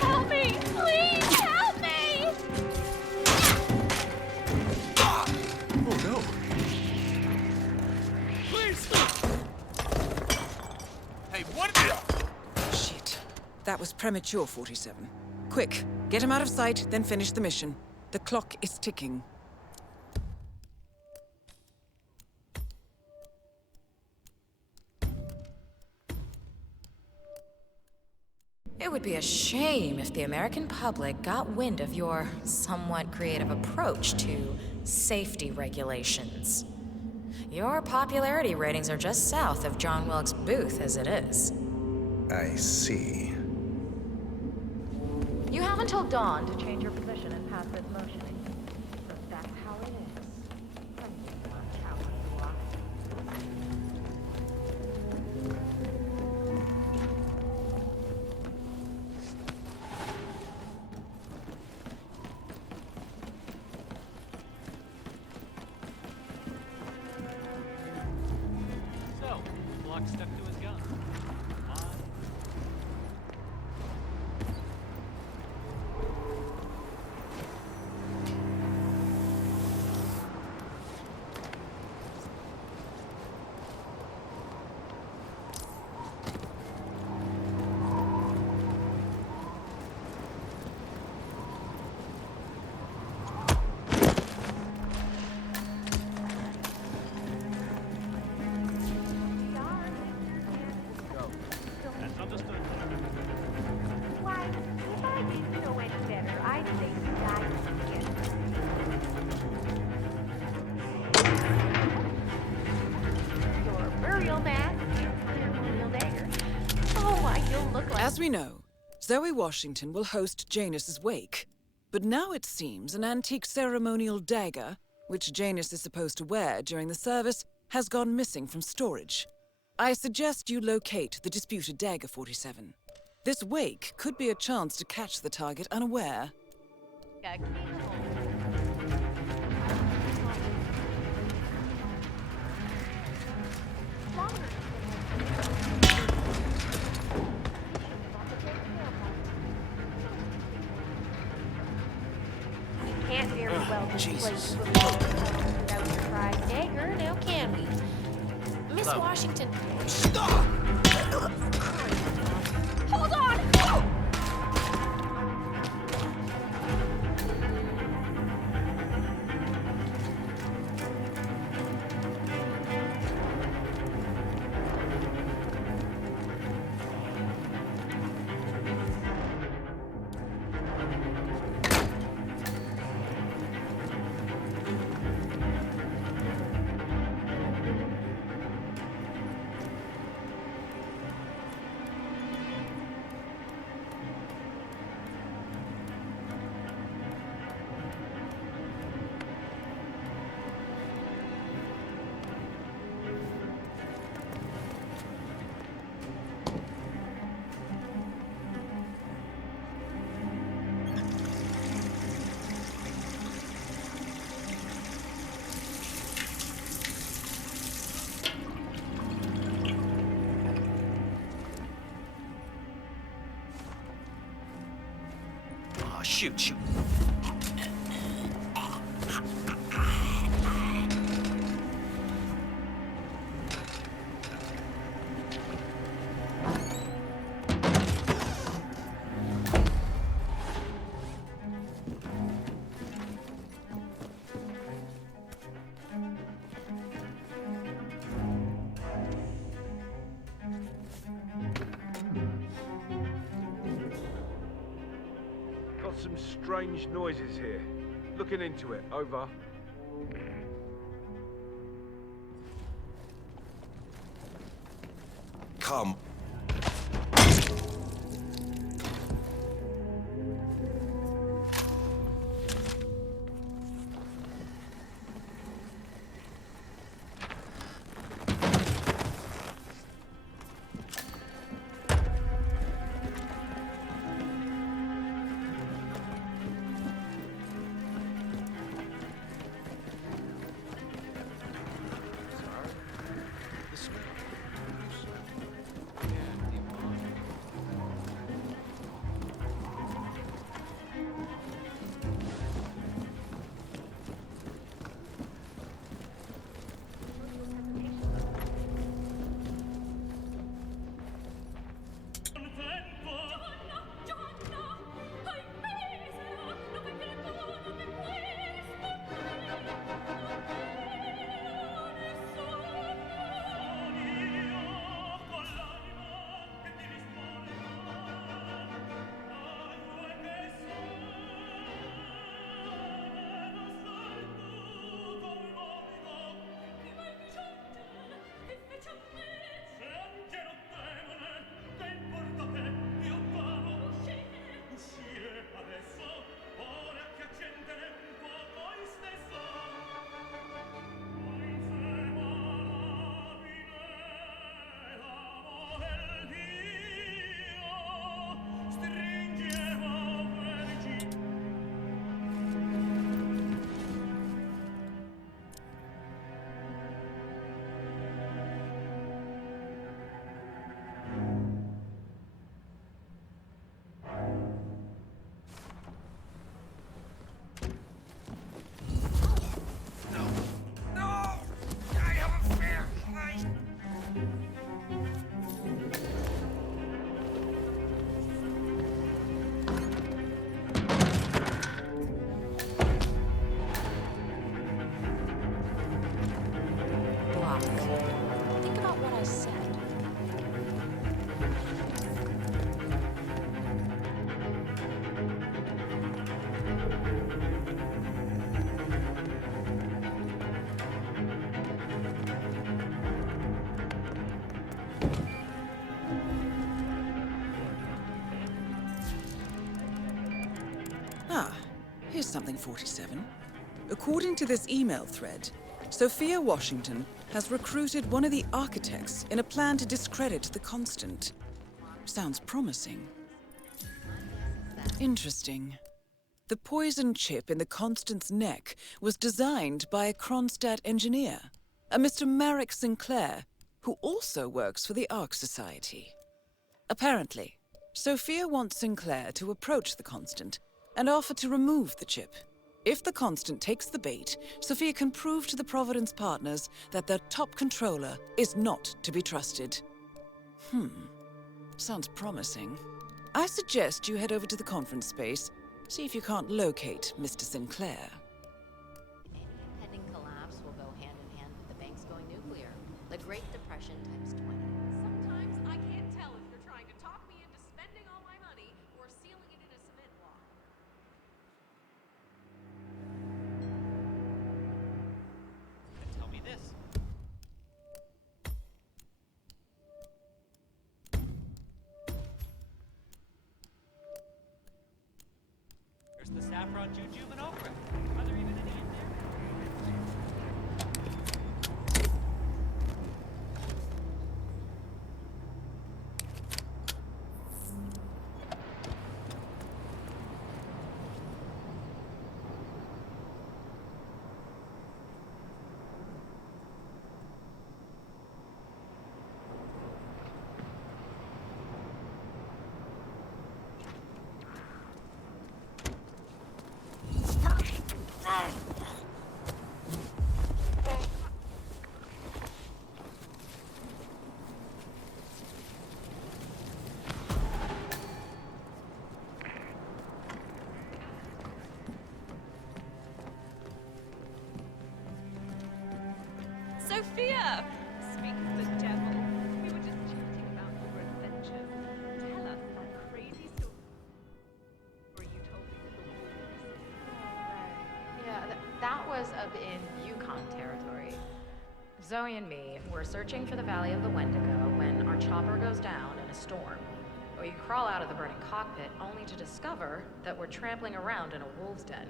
Help me! Please help me! Oh no. Please! Hey, what? Shit. That was premature, 47. Quick, get him out of sight, then finish the mission. The clock is ticking. It would be a shame if the American public got wind of your somewhat creative approach to safety regulations. Your popularity ratings are just south of John Wilkes Booth as it is. I see. You have until dawn to change your position and pass this motion. So that's how it is. And you watch how you are. So, Block stuck to his gun. That's understood. Why, if I didn't know any better, I'd say you died together. Your burial mat, ceremonial dagger. Oh my, you'll look like... As we know, Zoe Washington will host Janus's wake. But now it seems an antique ceremonial dagger, which Janus is supposed to wear during the service, has gone missing from storage. I suggest you locate the disputed dagger, 47. This wake could be a chance to catch the target unaware. Can't very well Jesus. without your prize dagger, now can we? Miss Washington. Hold on! Oh, shoot. Got some strange noises here. Looking into it. Over. Come. Think about what I said. Ah, here's something 47. According to this email thread, Sophia Washington has recruited one of the architects in a plan to discredit the Constant. Sounds promising. Interesting. The poison chip in the Constant's neck was designed by a Kronstadt engineer, a Mr. Marek Sinclair, who also works for the Ark Society. Apparently, Sophia wants Sinclair to approach the Constant and offer to remove the chip. If the Constant takes the bait, Sophia can prove to the Providence partners that their top controller is not to be trusted. Sounds promising. I suggest you head over to the conference space, see if you can't locate Mr. Sinclair. Any impending collapse will go hand in hand with the banks going nuclear. The Great Depression times 20. Sometimes I can't tell if you're trying to talk me into spending all my money or sealing it in a cement block. And tell me this. There's the saffron juju vinaigrette. Are there even any in there? was up in Yukon territory. Zoe and me were searching for the Valley of the Wendigo when our chopper goes down in a storm. We crawl out of the burning cockpit only to discover that we're trampling around in a wolf's den,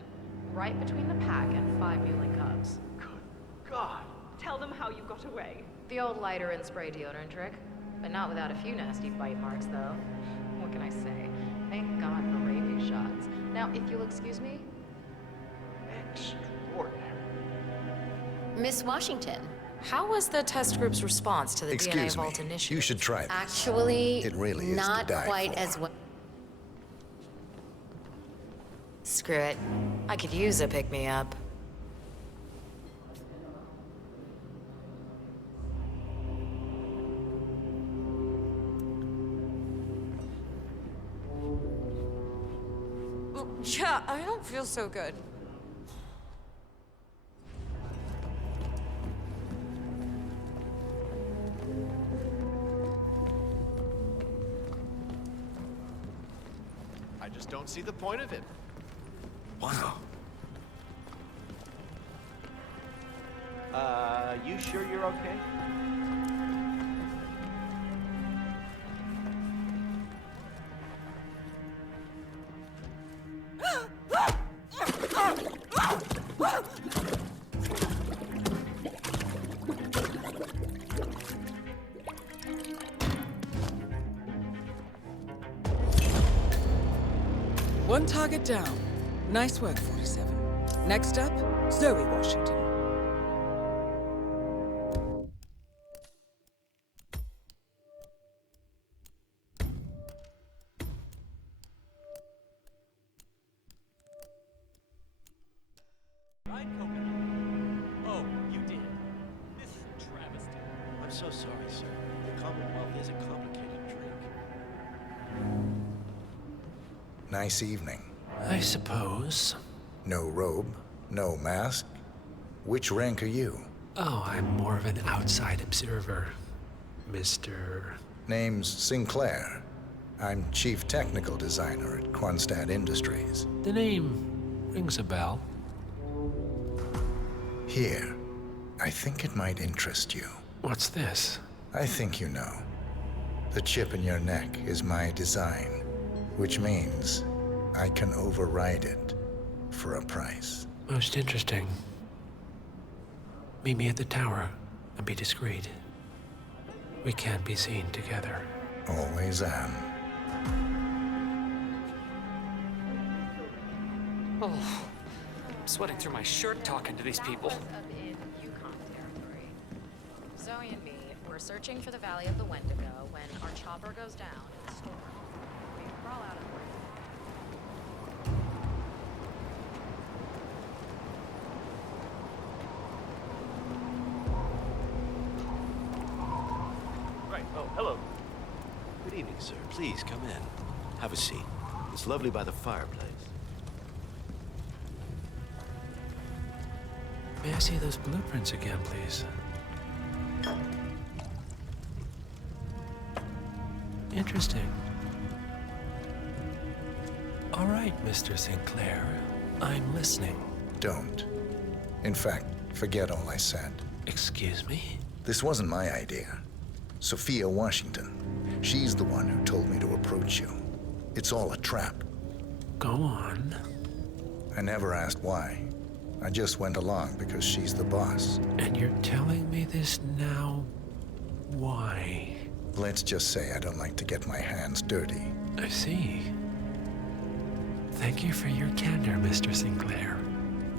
right between the pack and 5 mewling cubs. Good God! Tell them how you got away. The old lighter and spray deodorant trick, but not without a few nasty bite marks, though. What can I say? Thank God for rabies shots. Now, if you'll excuse me. Extraordinary. Miss Washington. How was the test group's response to the DNA Vault initiative? You should try this. Actually, it really is not to die quite for. as well. Screw it. I could use a pick-me-up. Yeah, I don't feel so good. I just don't see the point of it. Wow. You sure you're okay? One target down. Nice work, 47. Next up, Zoe Washington. Right, Coconut? Oh, you did. This is a travesty. I'm so sorry, sir. The Commonwealth is a complicated drink. Nice evening. I suppose. No robe, no mask. Which rank are you? Oh, I'm more of an outside observer, Mr. Name's Sinclair. I'm Chief Technical Designer at Quonstad Industries. The name rings a bell. Here. I think it might interest you. What's this? I think you know. The chip in your neck is my design, which means I can override it for a price. Most interesting. Meet me at the tower and be discreet. We can't be seen together. Always am. Oh, I'm sweating through my shirt talking to these people. Up in Yukon territory. Zoe and me were searching for the Valley of the Wendigo when our chopper goes down in a storm. We crawl out of the Right. Oh, hello. Good evening, sir. Please come in. Have a seat. It's lovely by the fireplace. May I see those blueprints again, please? Interesting. All right, Mr. Sinclair. I'm listening. Don't. In fact, forget all I said. Excuse me? This wasn't my idea. Sophia Washington. She's the one who told me to approach you. It's all a trap. Go on. I never asked why. I just went along because she's the boss. And you're telling me this now? Why? Let's just say I don't like to get my hands dirty. I see. Thank you for your candor, Mr. Sinclair.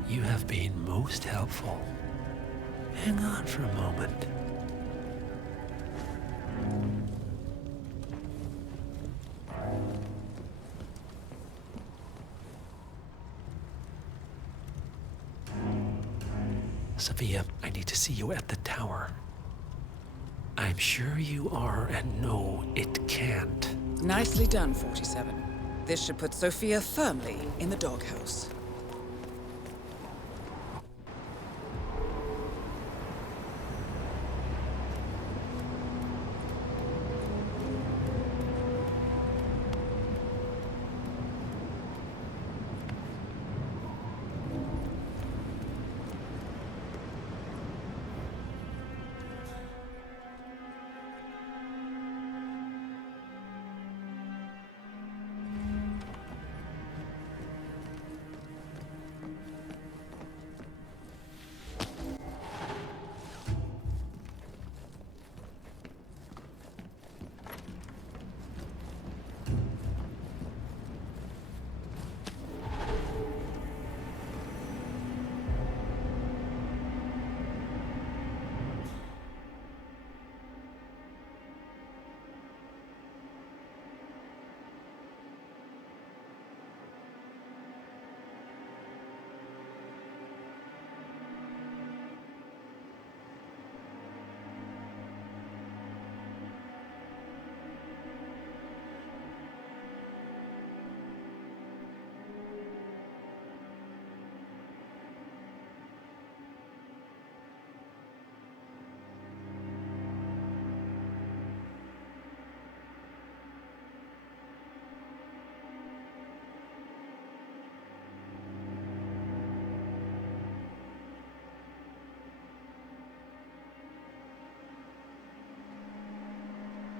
You have been most helpful. Hang on for a moment. Sophia, I need to see you at the tower. I'm sure you are, and no, it can't. Nicely done, 47. This should put Sophia firmly in the doghouse.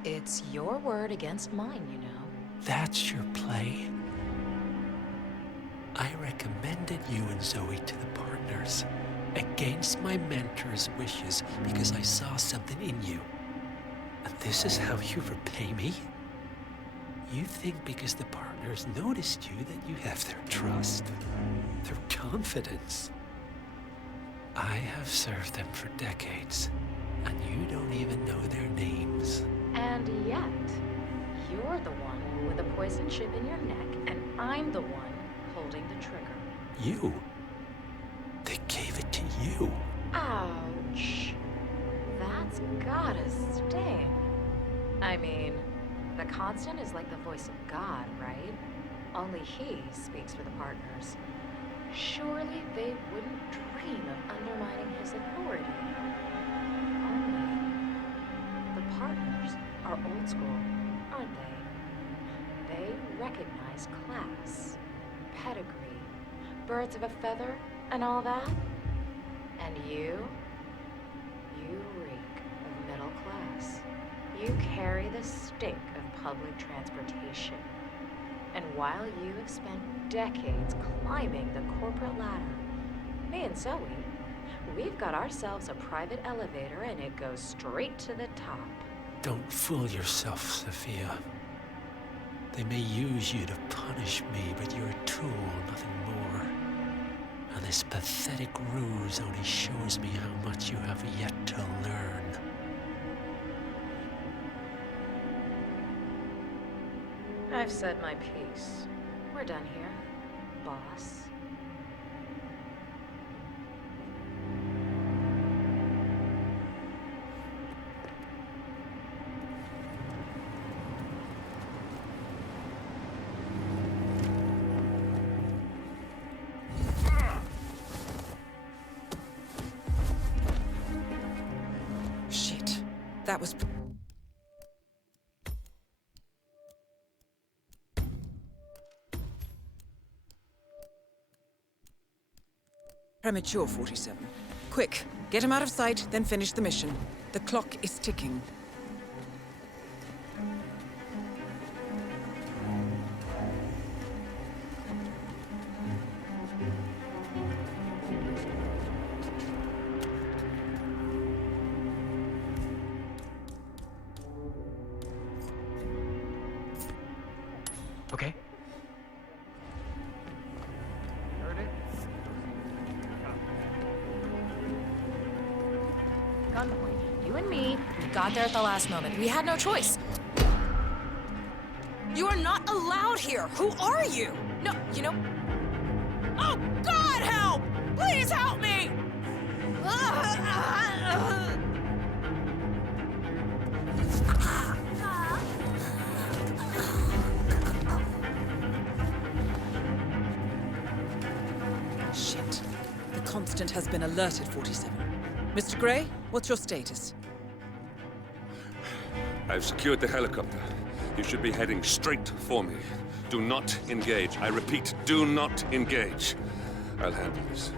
It's your word against mine, you know. That's your play? I recommended you and Zoe to the partners, against my mentor's wishes, because I saw something in you. And this is how you repay me? You think because the partners noticed you that you have their trust, their confidence. I have served them for decades, and you don't even know their names. And yet, you're the one with a poison chip in your neck, and I'm the one holding the trigger. You? They gave it to you. Ouch. That's gotta sting. I mean, the Constant is like the voice of God, right? Only he speaks for the partners. Surely they wouldn't dream of undermining his authority. Only the partners are old school, aren't they? They recognize class, pedigree, birds of a feather, and all that. And you reek of middle class. You carry the stink of public transportation. And while you have spent decades climbing the corporate ladder, me and Zoe, we've got ourselves a private elevator and it goes straight to the top. Don't fool yourself, Sophia. They may use you to punish me, but you're a tool, nothing more. And this pathetic ruse only shows me how much you have yet to learn. I've said my piece. We're done here, boss. Shit. That was... premature, 47. Quick, get him out of sight, then finish the mission. The clock is ticking. Okay. Gunpoint. You and me, we got there at the last moment. We had no choice. You are not allowed here! Who are you? No, you know... Oh, God, help! Please help me! Shit. The Constant has been alerted, 47. Mr. Gray, what's your status? I've secured the helicopter. You should be heading straight for me. Do not engage. I repeat, do not engage. I'll handle this.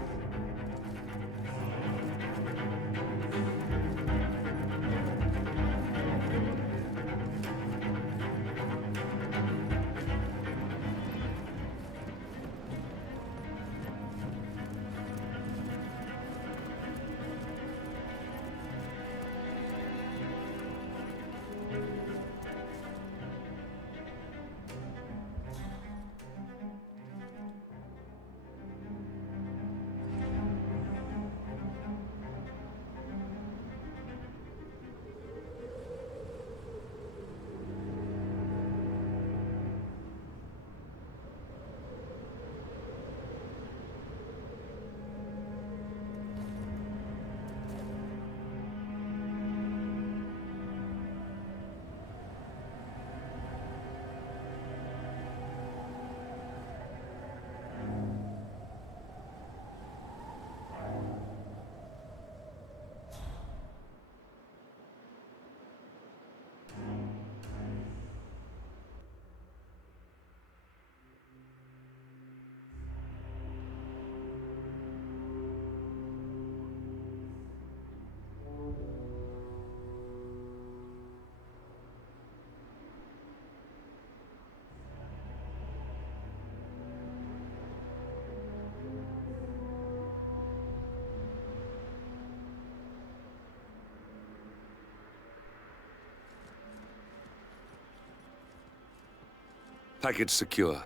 Package secure.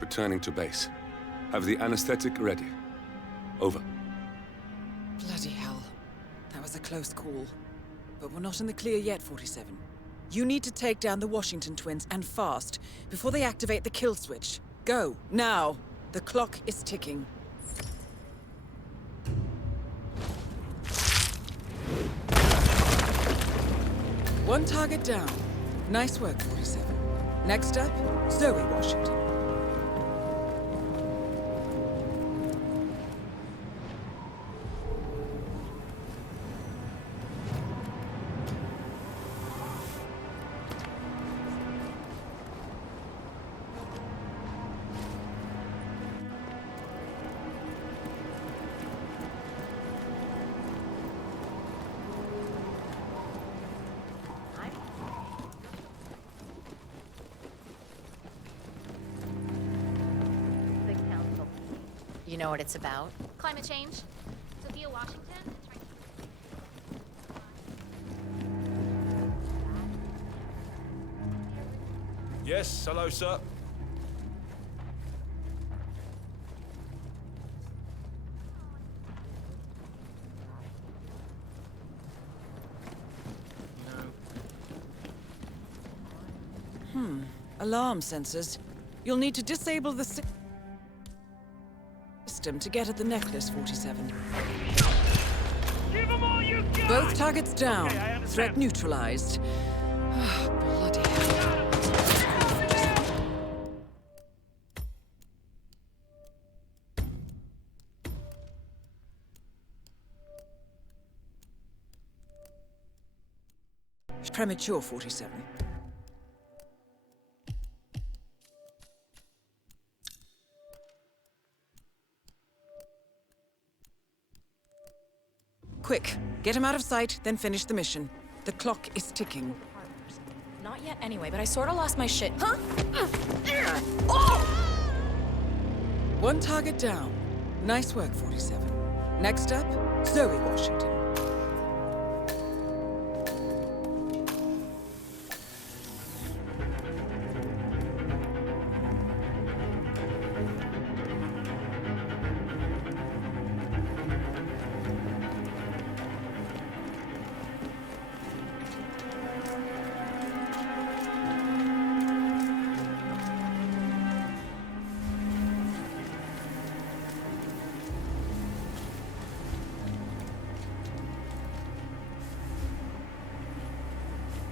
Returning to base. Have the anesthetic ready. Over. Bloody hell. That was a close call. But we're not in the clear yet, 47. You need to take down the Washington twins, and fast, before they activate the kill switch. Go, now! The clock is ticking. One target down. Nice work, 47. Next up, Zoe Washington. You know what it's about? Climate change. Sophia Washington. Yes, hello, sir. Alarm sensors. You'll need to disable the system to get at the necklace, 47. Give them all you got! Both targets down. Okay, I understand. Threat neutralized. Oh, bloody hell. Premature, 47. Quick, get him out of sight, then finish the mission. The clock is ticking. Not yet anyway, but I sorta lost my shit. Huh? One target down. Nice work, 47. Next up, Zoe Washington.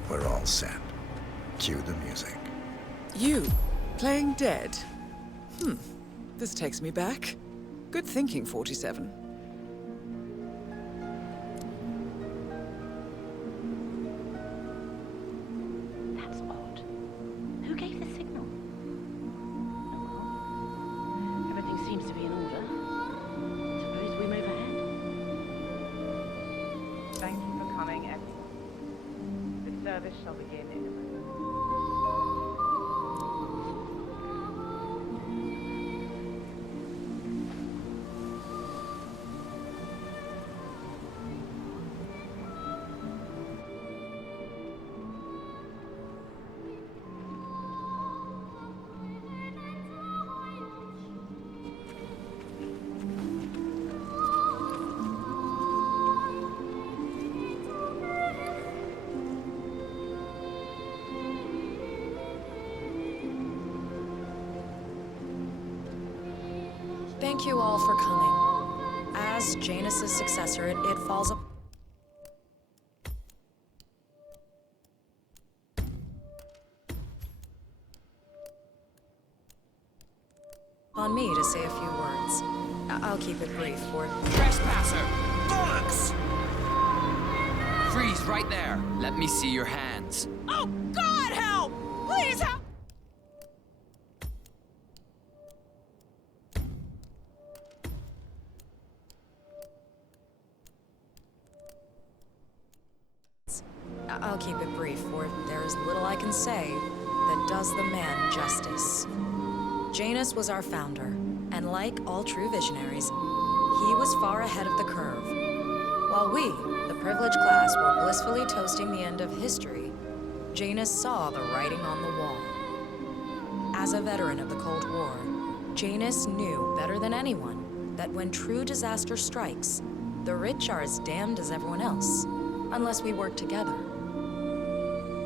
We're all set. Cue the music. You, playing dead? This takes me back. Good thinking, 47. That's odd. Who gave the signal? Oh well. Everything seems to be in order. Suppose we move ahead. Thank you for coming, Excellent. The service shall begin in a moment. Thank you all for coming. As Janus's successor, it falls up on me to say a few words. I'll keep it brief, for Trespasser! Bollocks! Freeze right there. Let me see your hands. Oh, God, help! Please help! I'll keep it brief, for there is little I can say that does the man justice. Janus was our founder, and like all true visionaries, he was far ahead of the curve. While we, the privileged class, were blissfully toasting the end of history, Janus saw the writing on the wall. As a veteran of the Cold War, Janus knew better than anyone that when true disaster strikes, the rich are as damned as everyone else, unless we work together.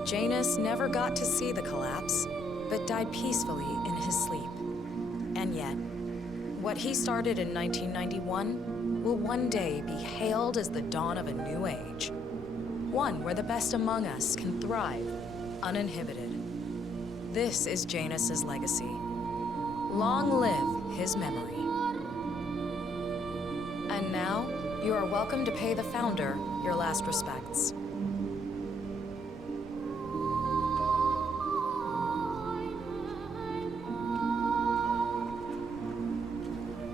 Janus never got to see the collapse, but died peacefully in his sleep. And yet, what he started in 1991 will one day be hailed as the dawn of a new age. One where the best among us can thrive, uninhibited. This is Janus's legacy. Long live his memory. And now, you are welcome to pay the Founder your last respects.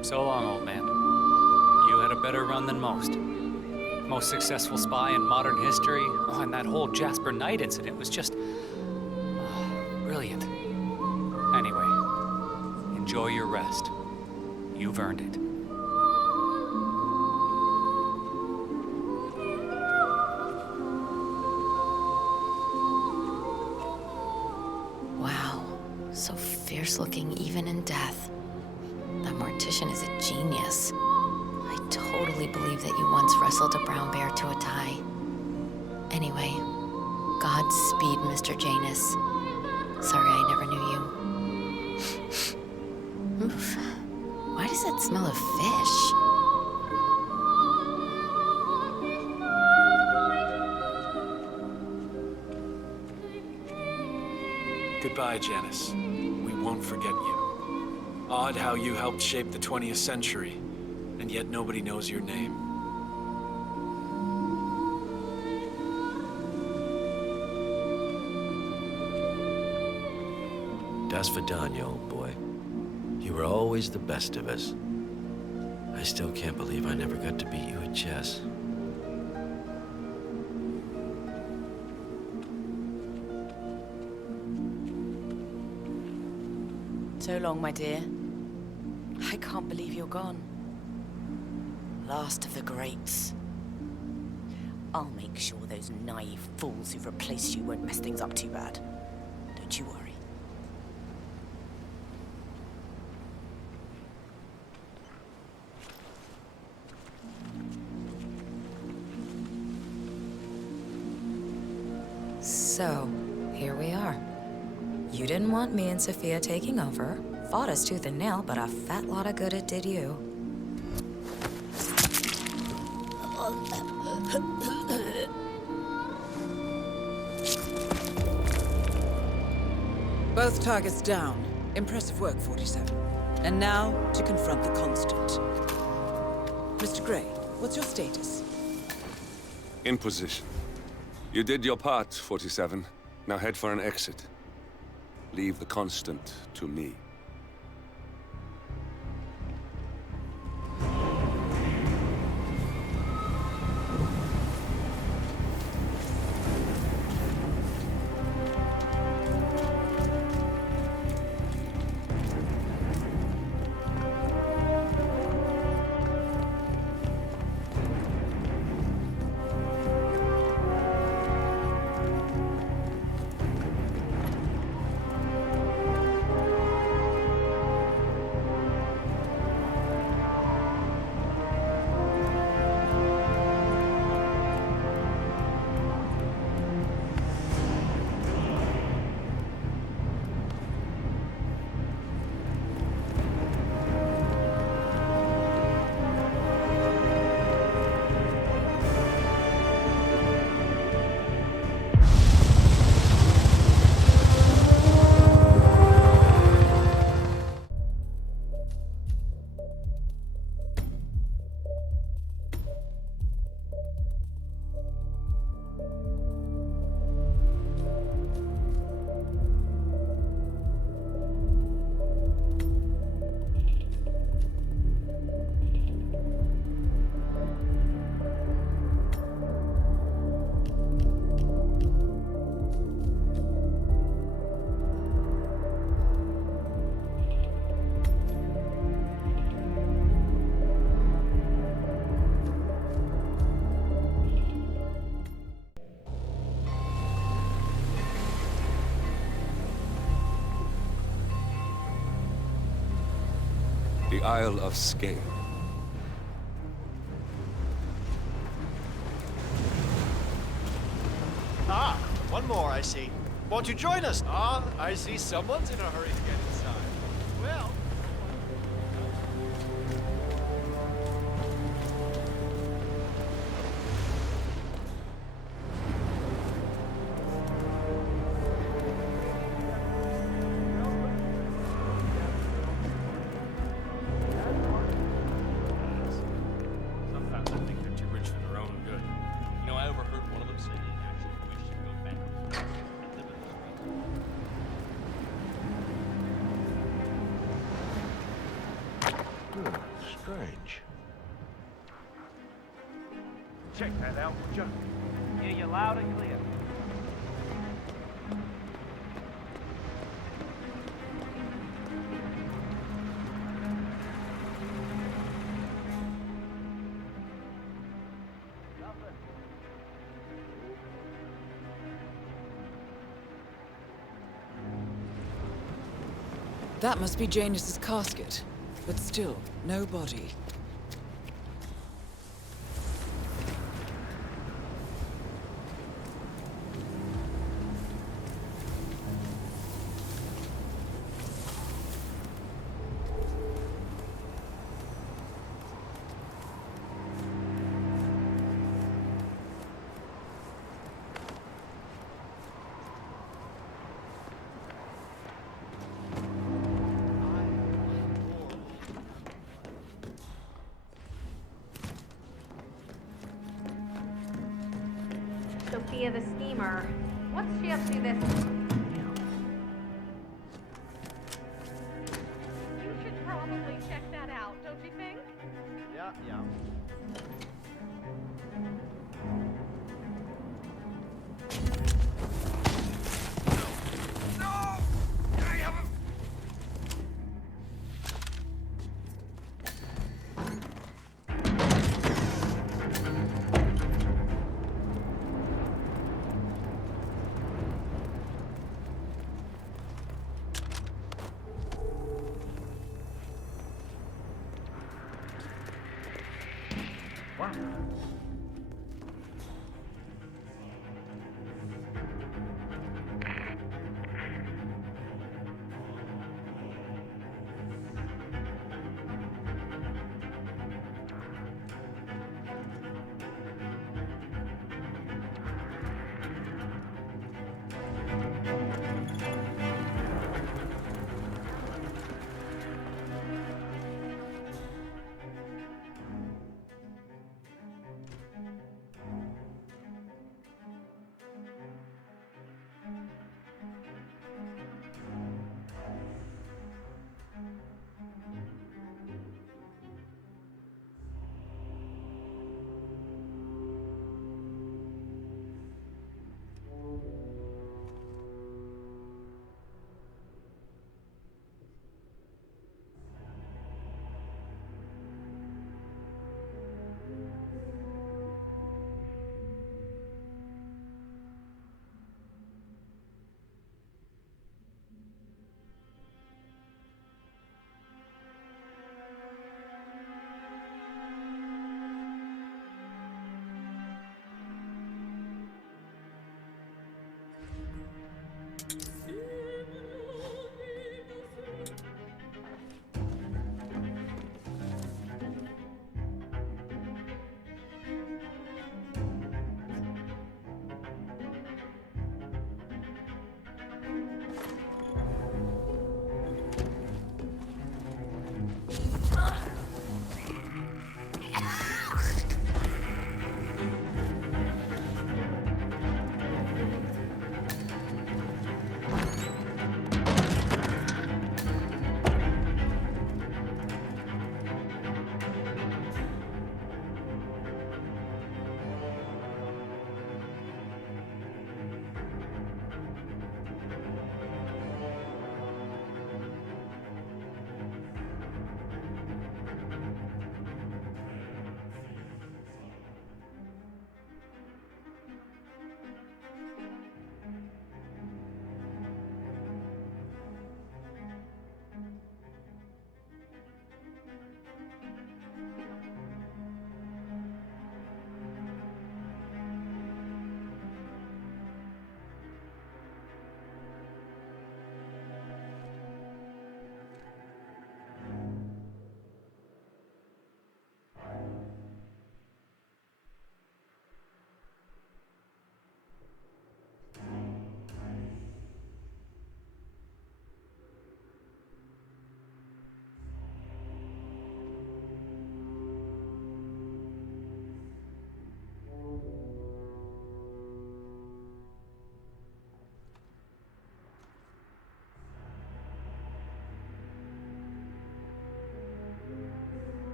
So long, old man. You had a better run than most. Most successful spy in modern history. Oh, and that whole Jasper Knight incident was just... brilliant. Anyway, enjoy your rest. You've earned it. Wow, so fierce-looking even in death. That mortician is a genius. I totally believe that you once wrestled a brown bear to a tie. Anyway, Godspeed, Mr. Janus. Sorry I never knew you. Oof. Why does it smell of fish? Goodbye, Janus. We won't forget you. Odd how you helped shape the 20th century, and yet nobody knows your name. Das Vidanya, old boy. You were always the best of us. I still can't believe I never got to beat you at chess. So long, my dear. I can't believe you're gone. Last of the greats. I'll make sure those naive fools who've replaced you won't mess things up too bad. Don't you worry. So, here we are. You didn't want me and Sophia taking over. Fought us tooth and nail, but a fat lot of good it did you. Both targets down. Impressive work, 47. And now, to confront the Constant. Mr. Gray, what's your status? In position. You did your part, 47. Now head for an exit. Leave the Constant to me. The Isle of Sgàil. Ah, one more, I see. Won't you join us? Ah, I see someone's in a hurry to get inside. Well... Sometimes I think they're too rich for their own good. You know, I overheard one of them say they actually wish to go bankrupt and live in the streets. Strange. Check that out, would you? Hear you loud and clear. That must be Janus's casket, but still, no body. Sophia the schemer. What's she up to this? You should probably check that out, don't you think? Yeah, yeah.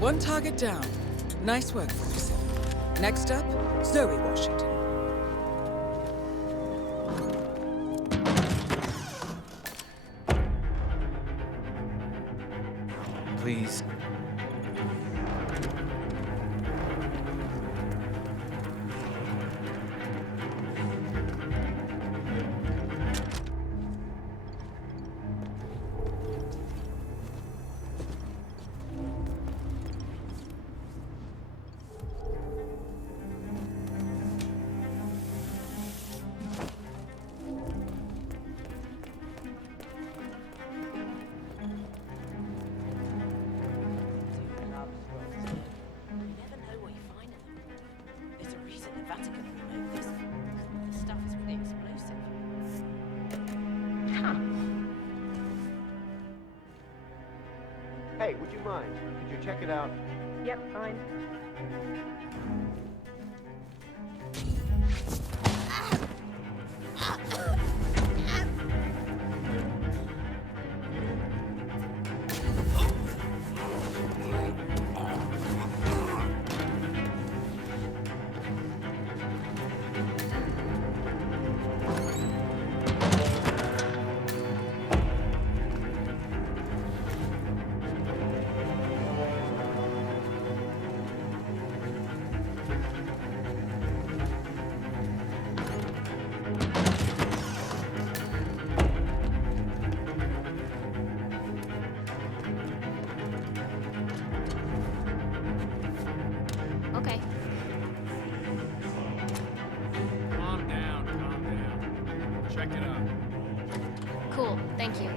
One target down. Nice work, 47. Next up, Zoe Washington. Please. Hey, would you mind? Could you check it out? Yep, fine. Okay. Calm down, calm down. Check it out. Cool. Thank you.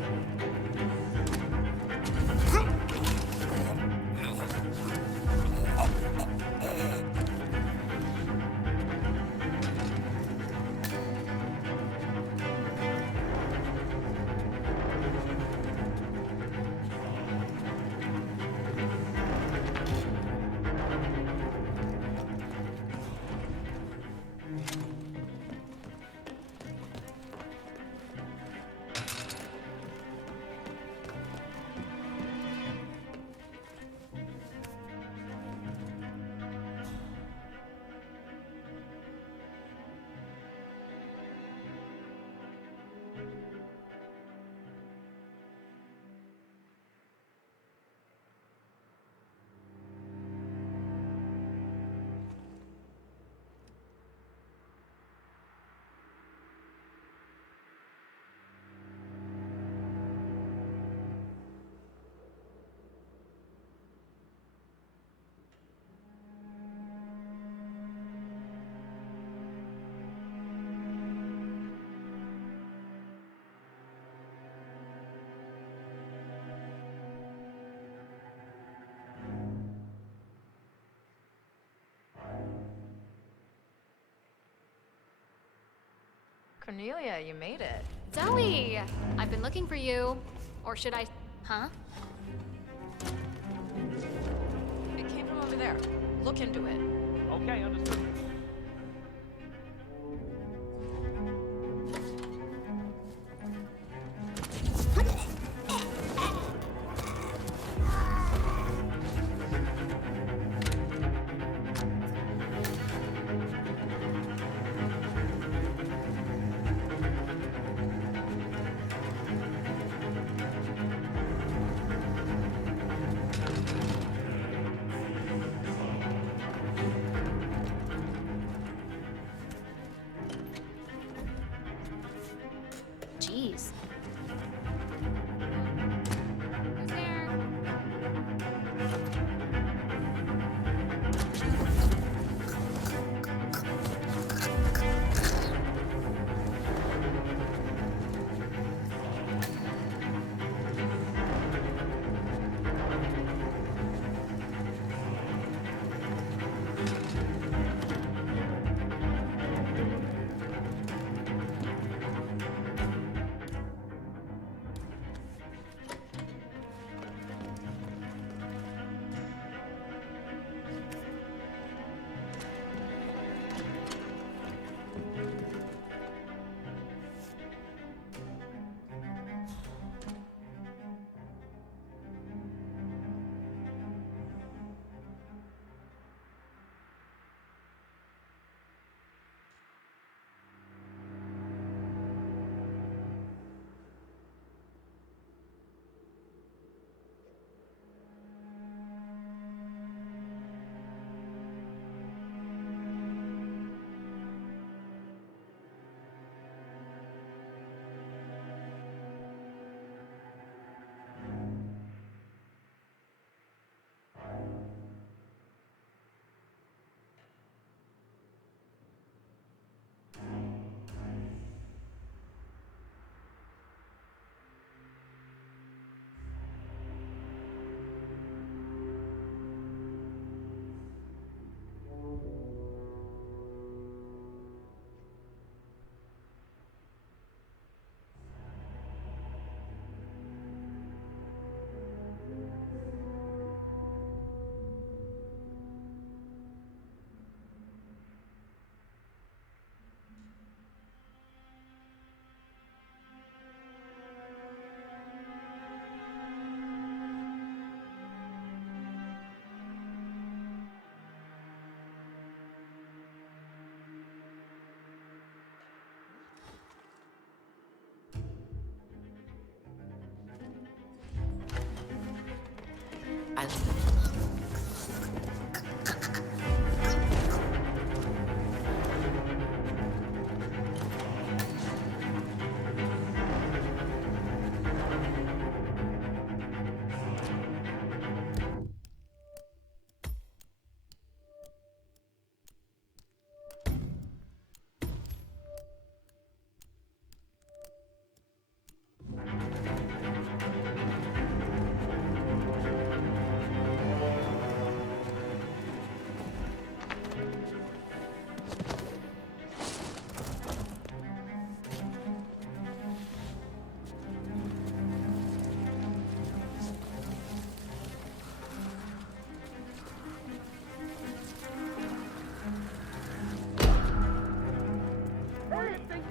Cornelia, you made it. Zoe! I've been looking for you. Or should I... Huh? It came from over there. Look into it. Okay, understood.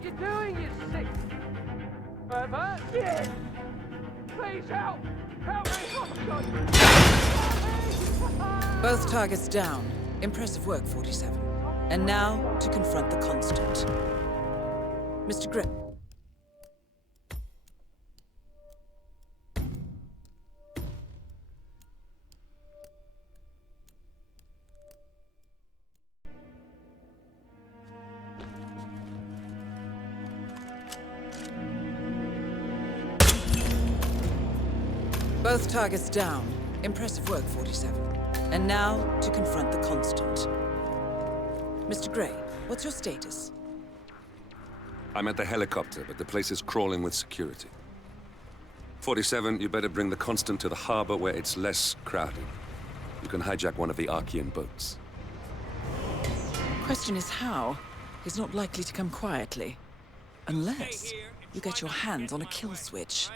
what you're doing, you sick... pervert! Yeah! Please help! Help me! Oh, God. Both targets down. Impressive work, 47. And now, to confront the Constant. Mr. Grip. Both targets down. Impressive work, 47. And now, to confront the Constant. Mr. Gray, what's your status? I'm at the helicopter, but the place is crawling with security. 47, you better bring the Constant to the harbor where it's less crowded. You can hijack one of the Archean boats. Question is how? He's not likely to come quietly. Unless you get your hands on a kill switch.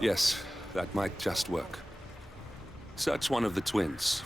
Yes, that might just work. Search one of the twins.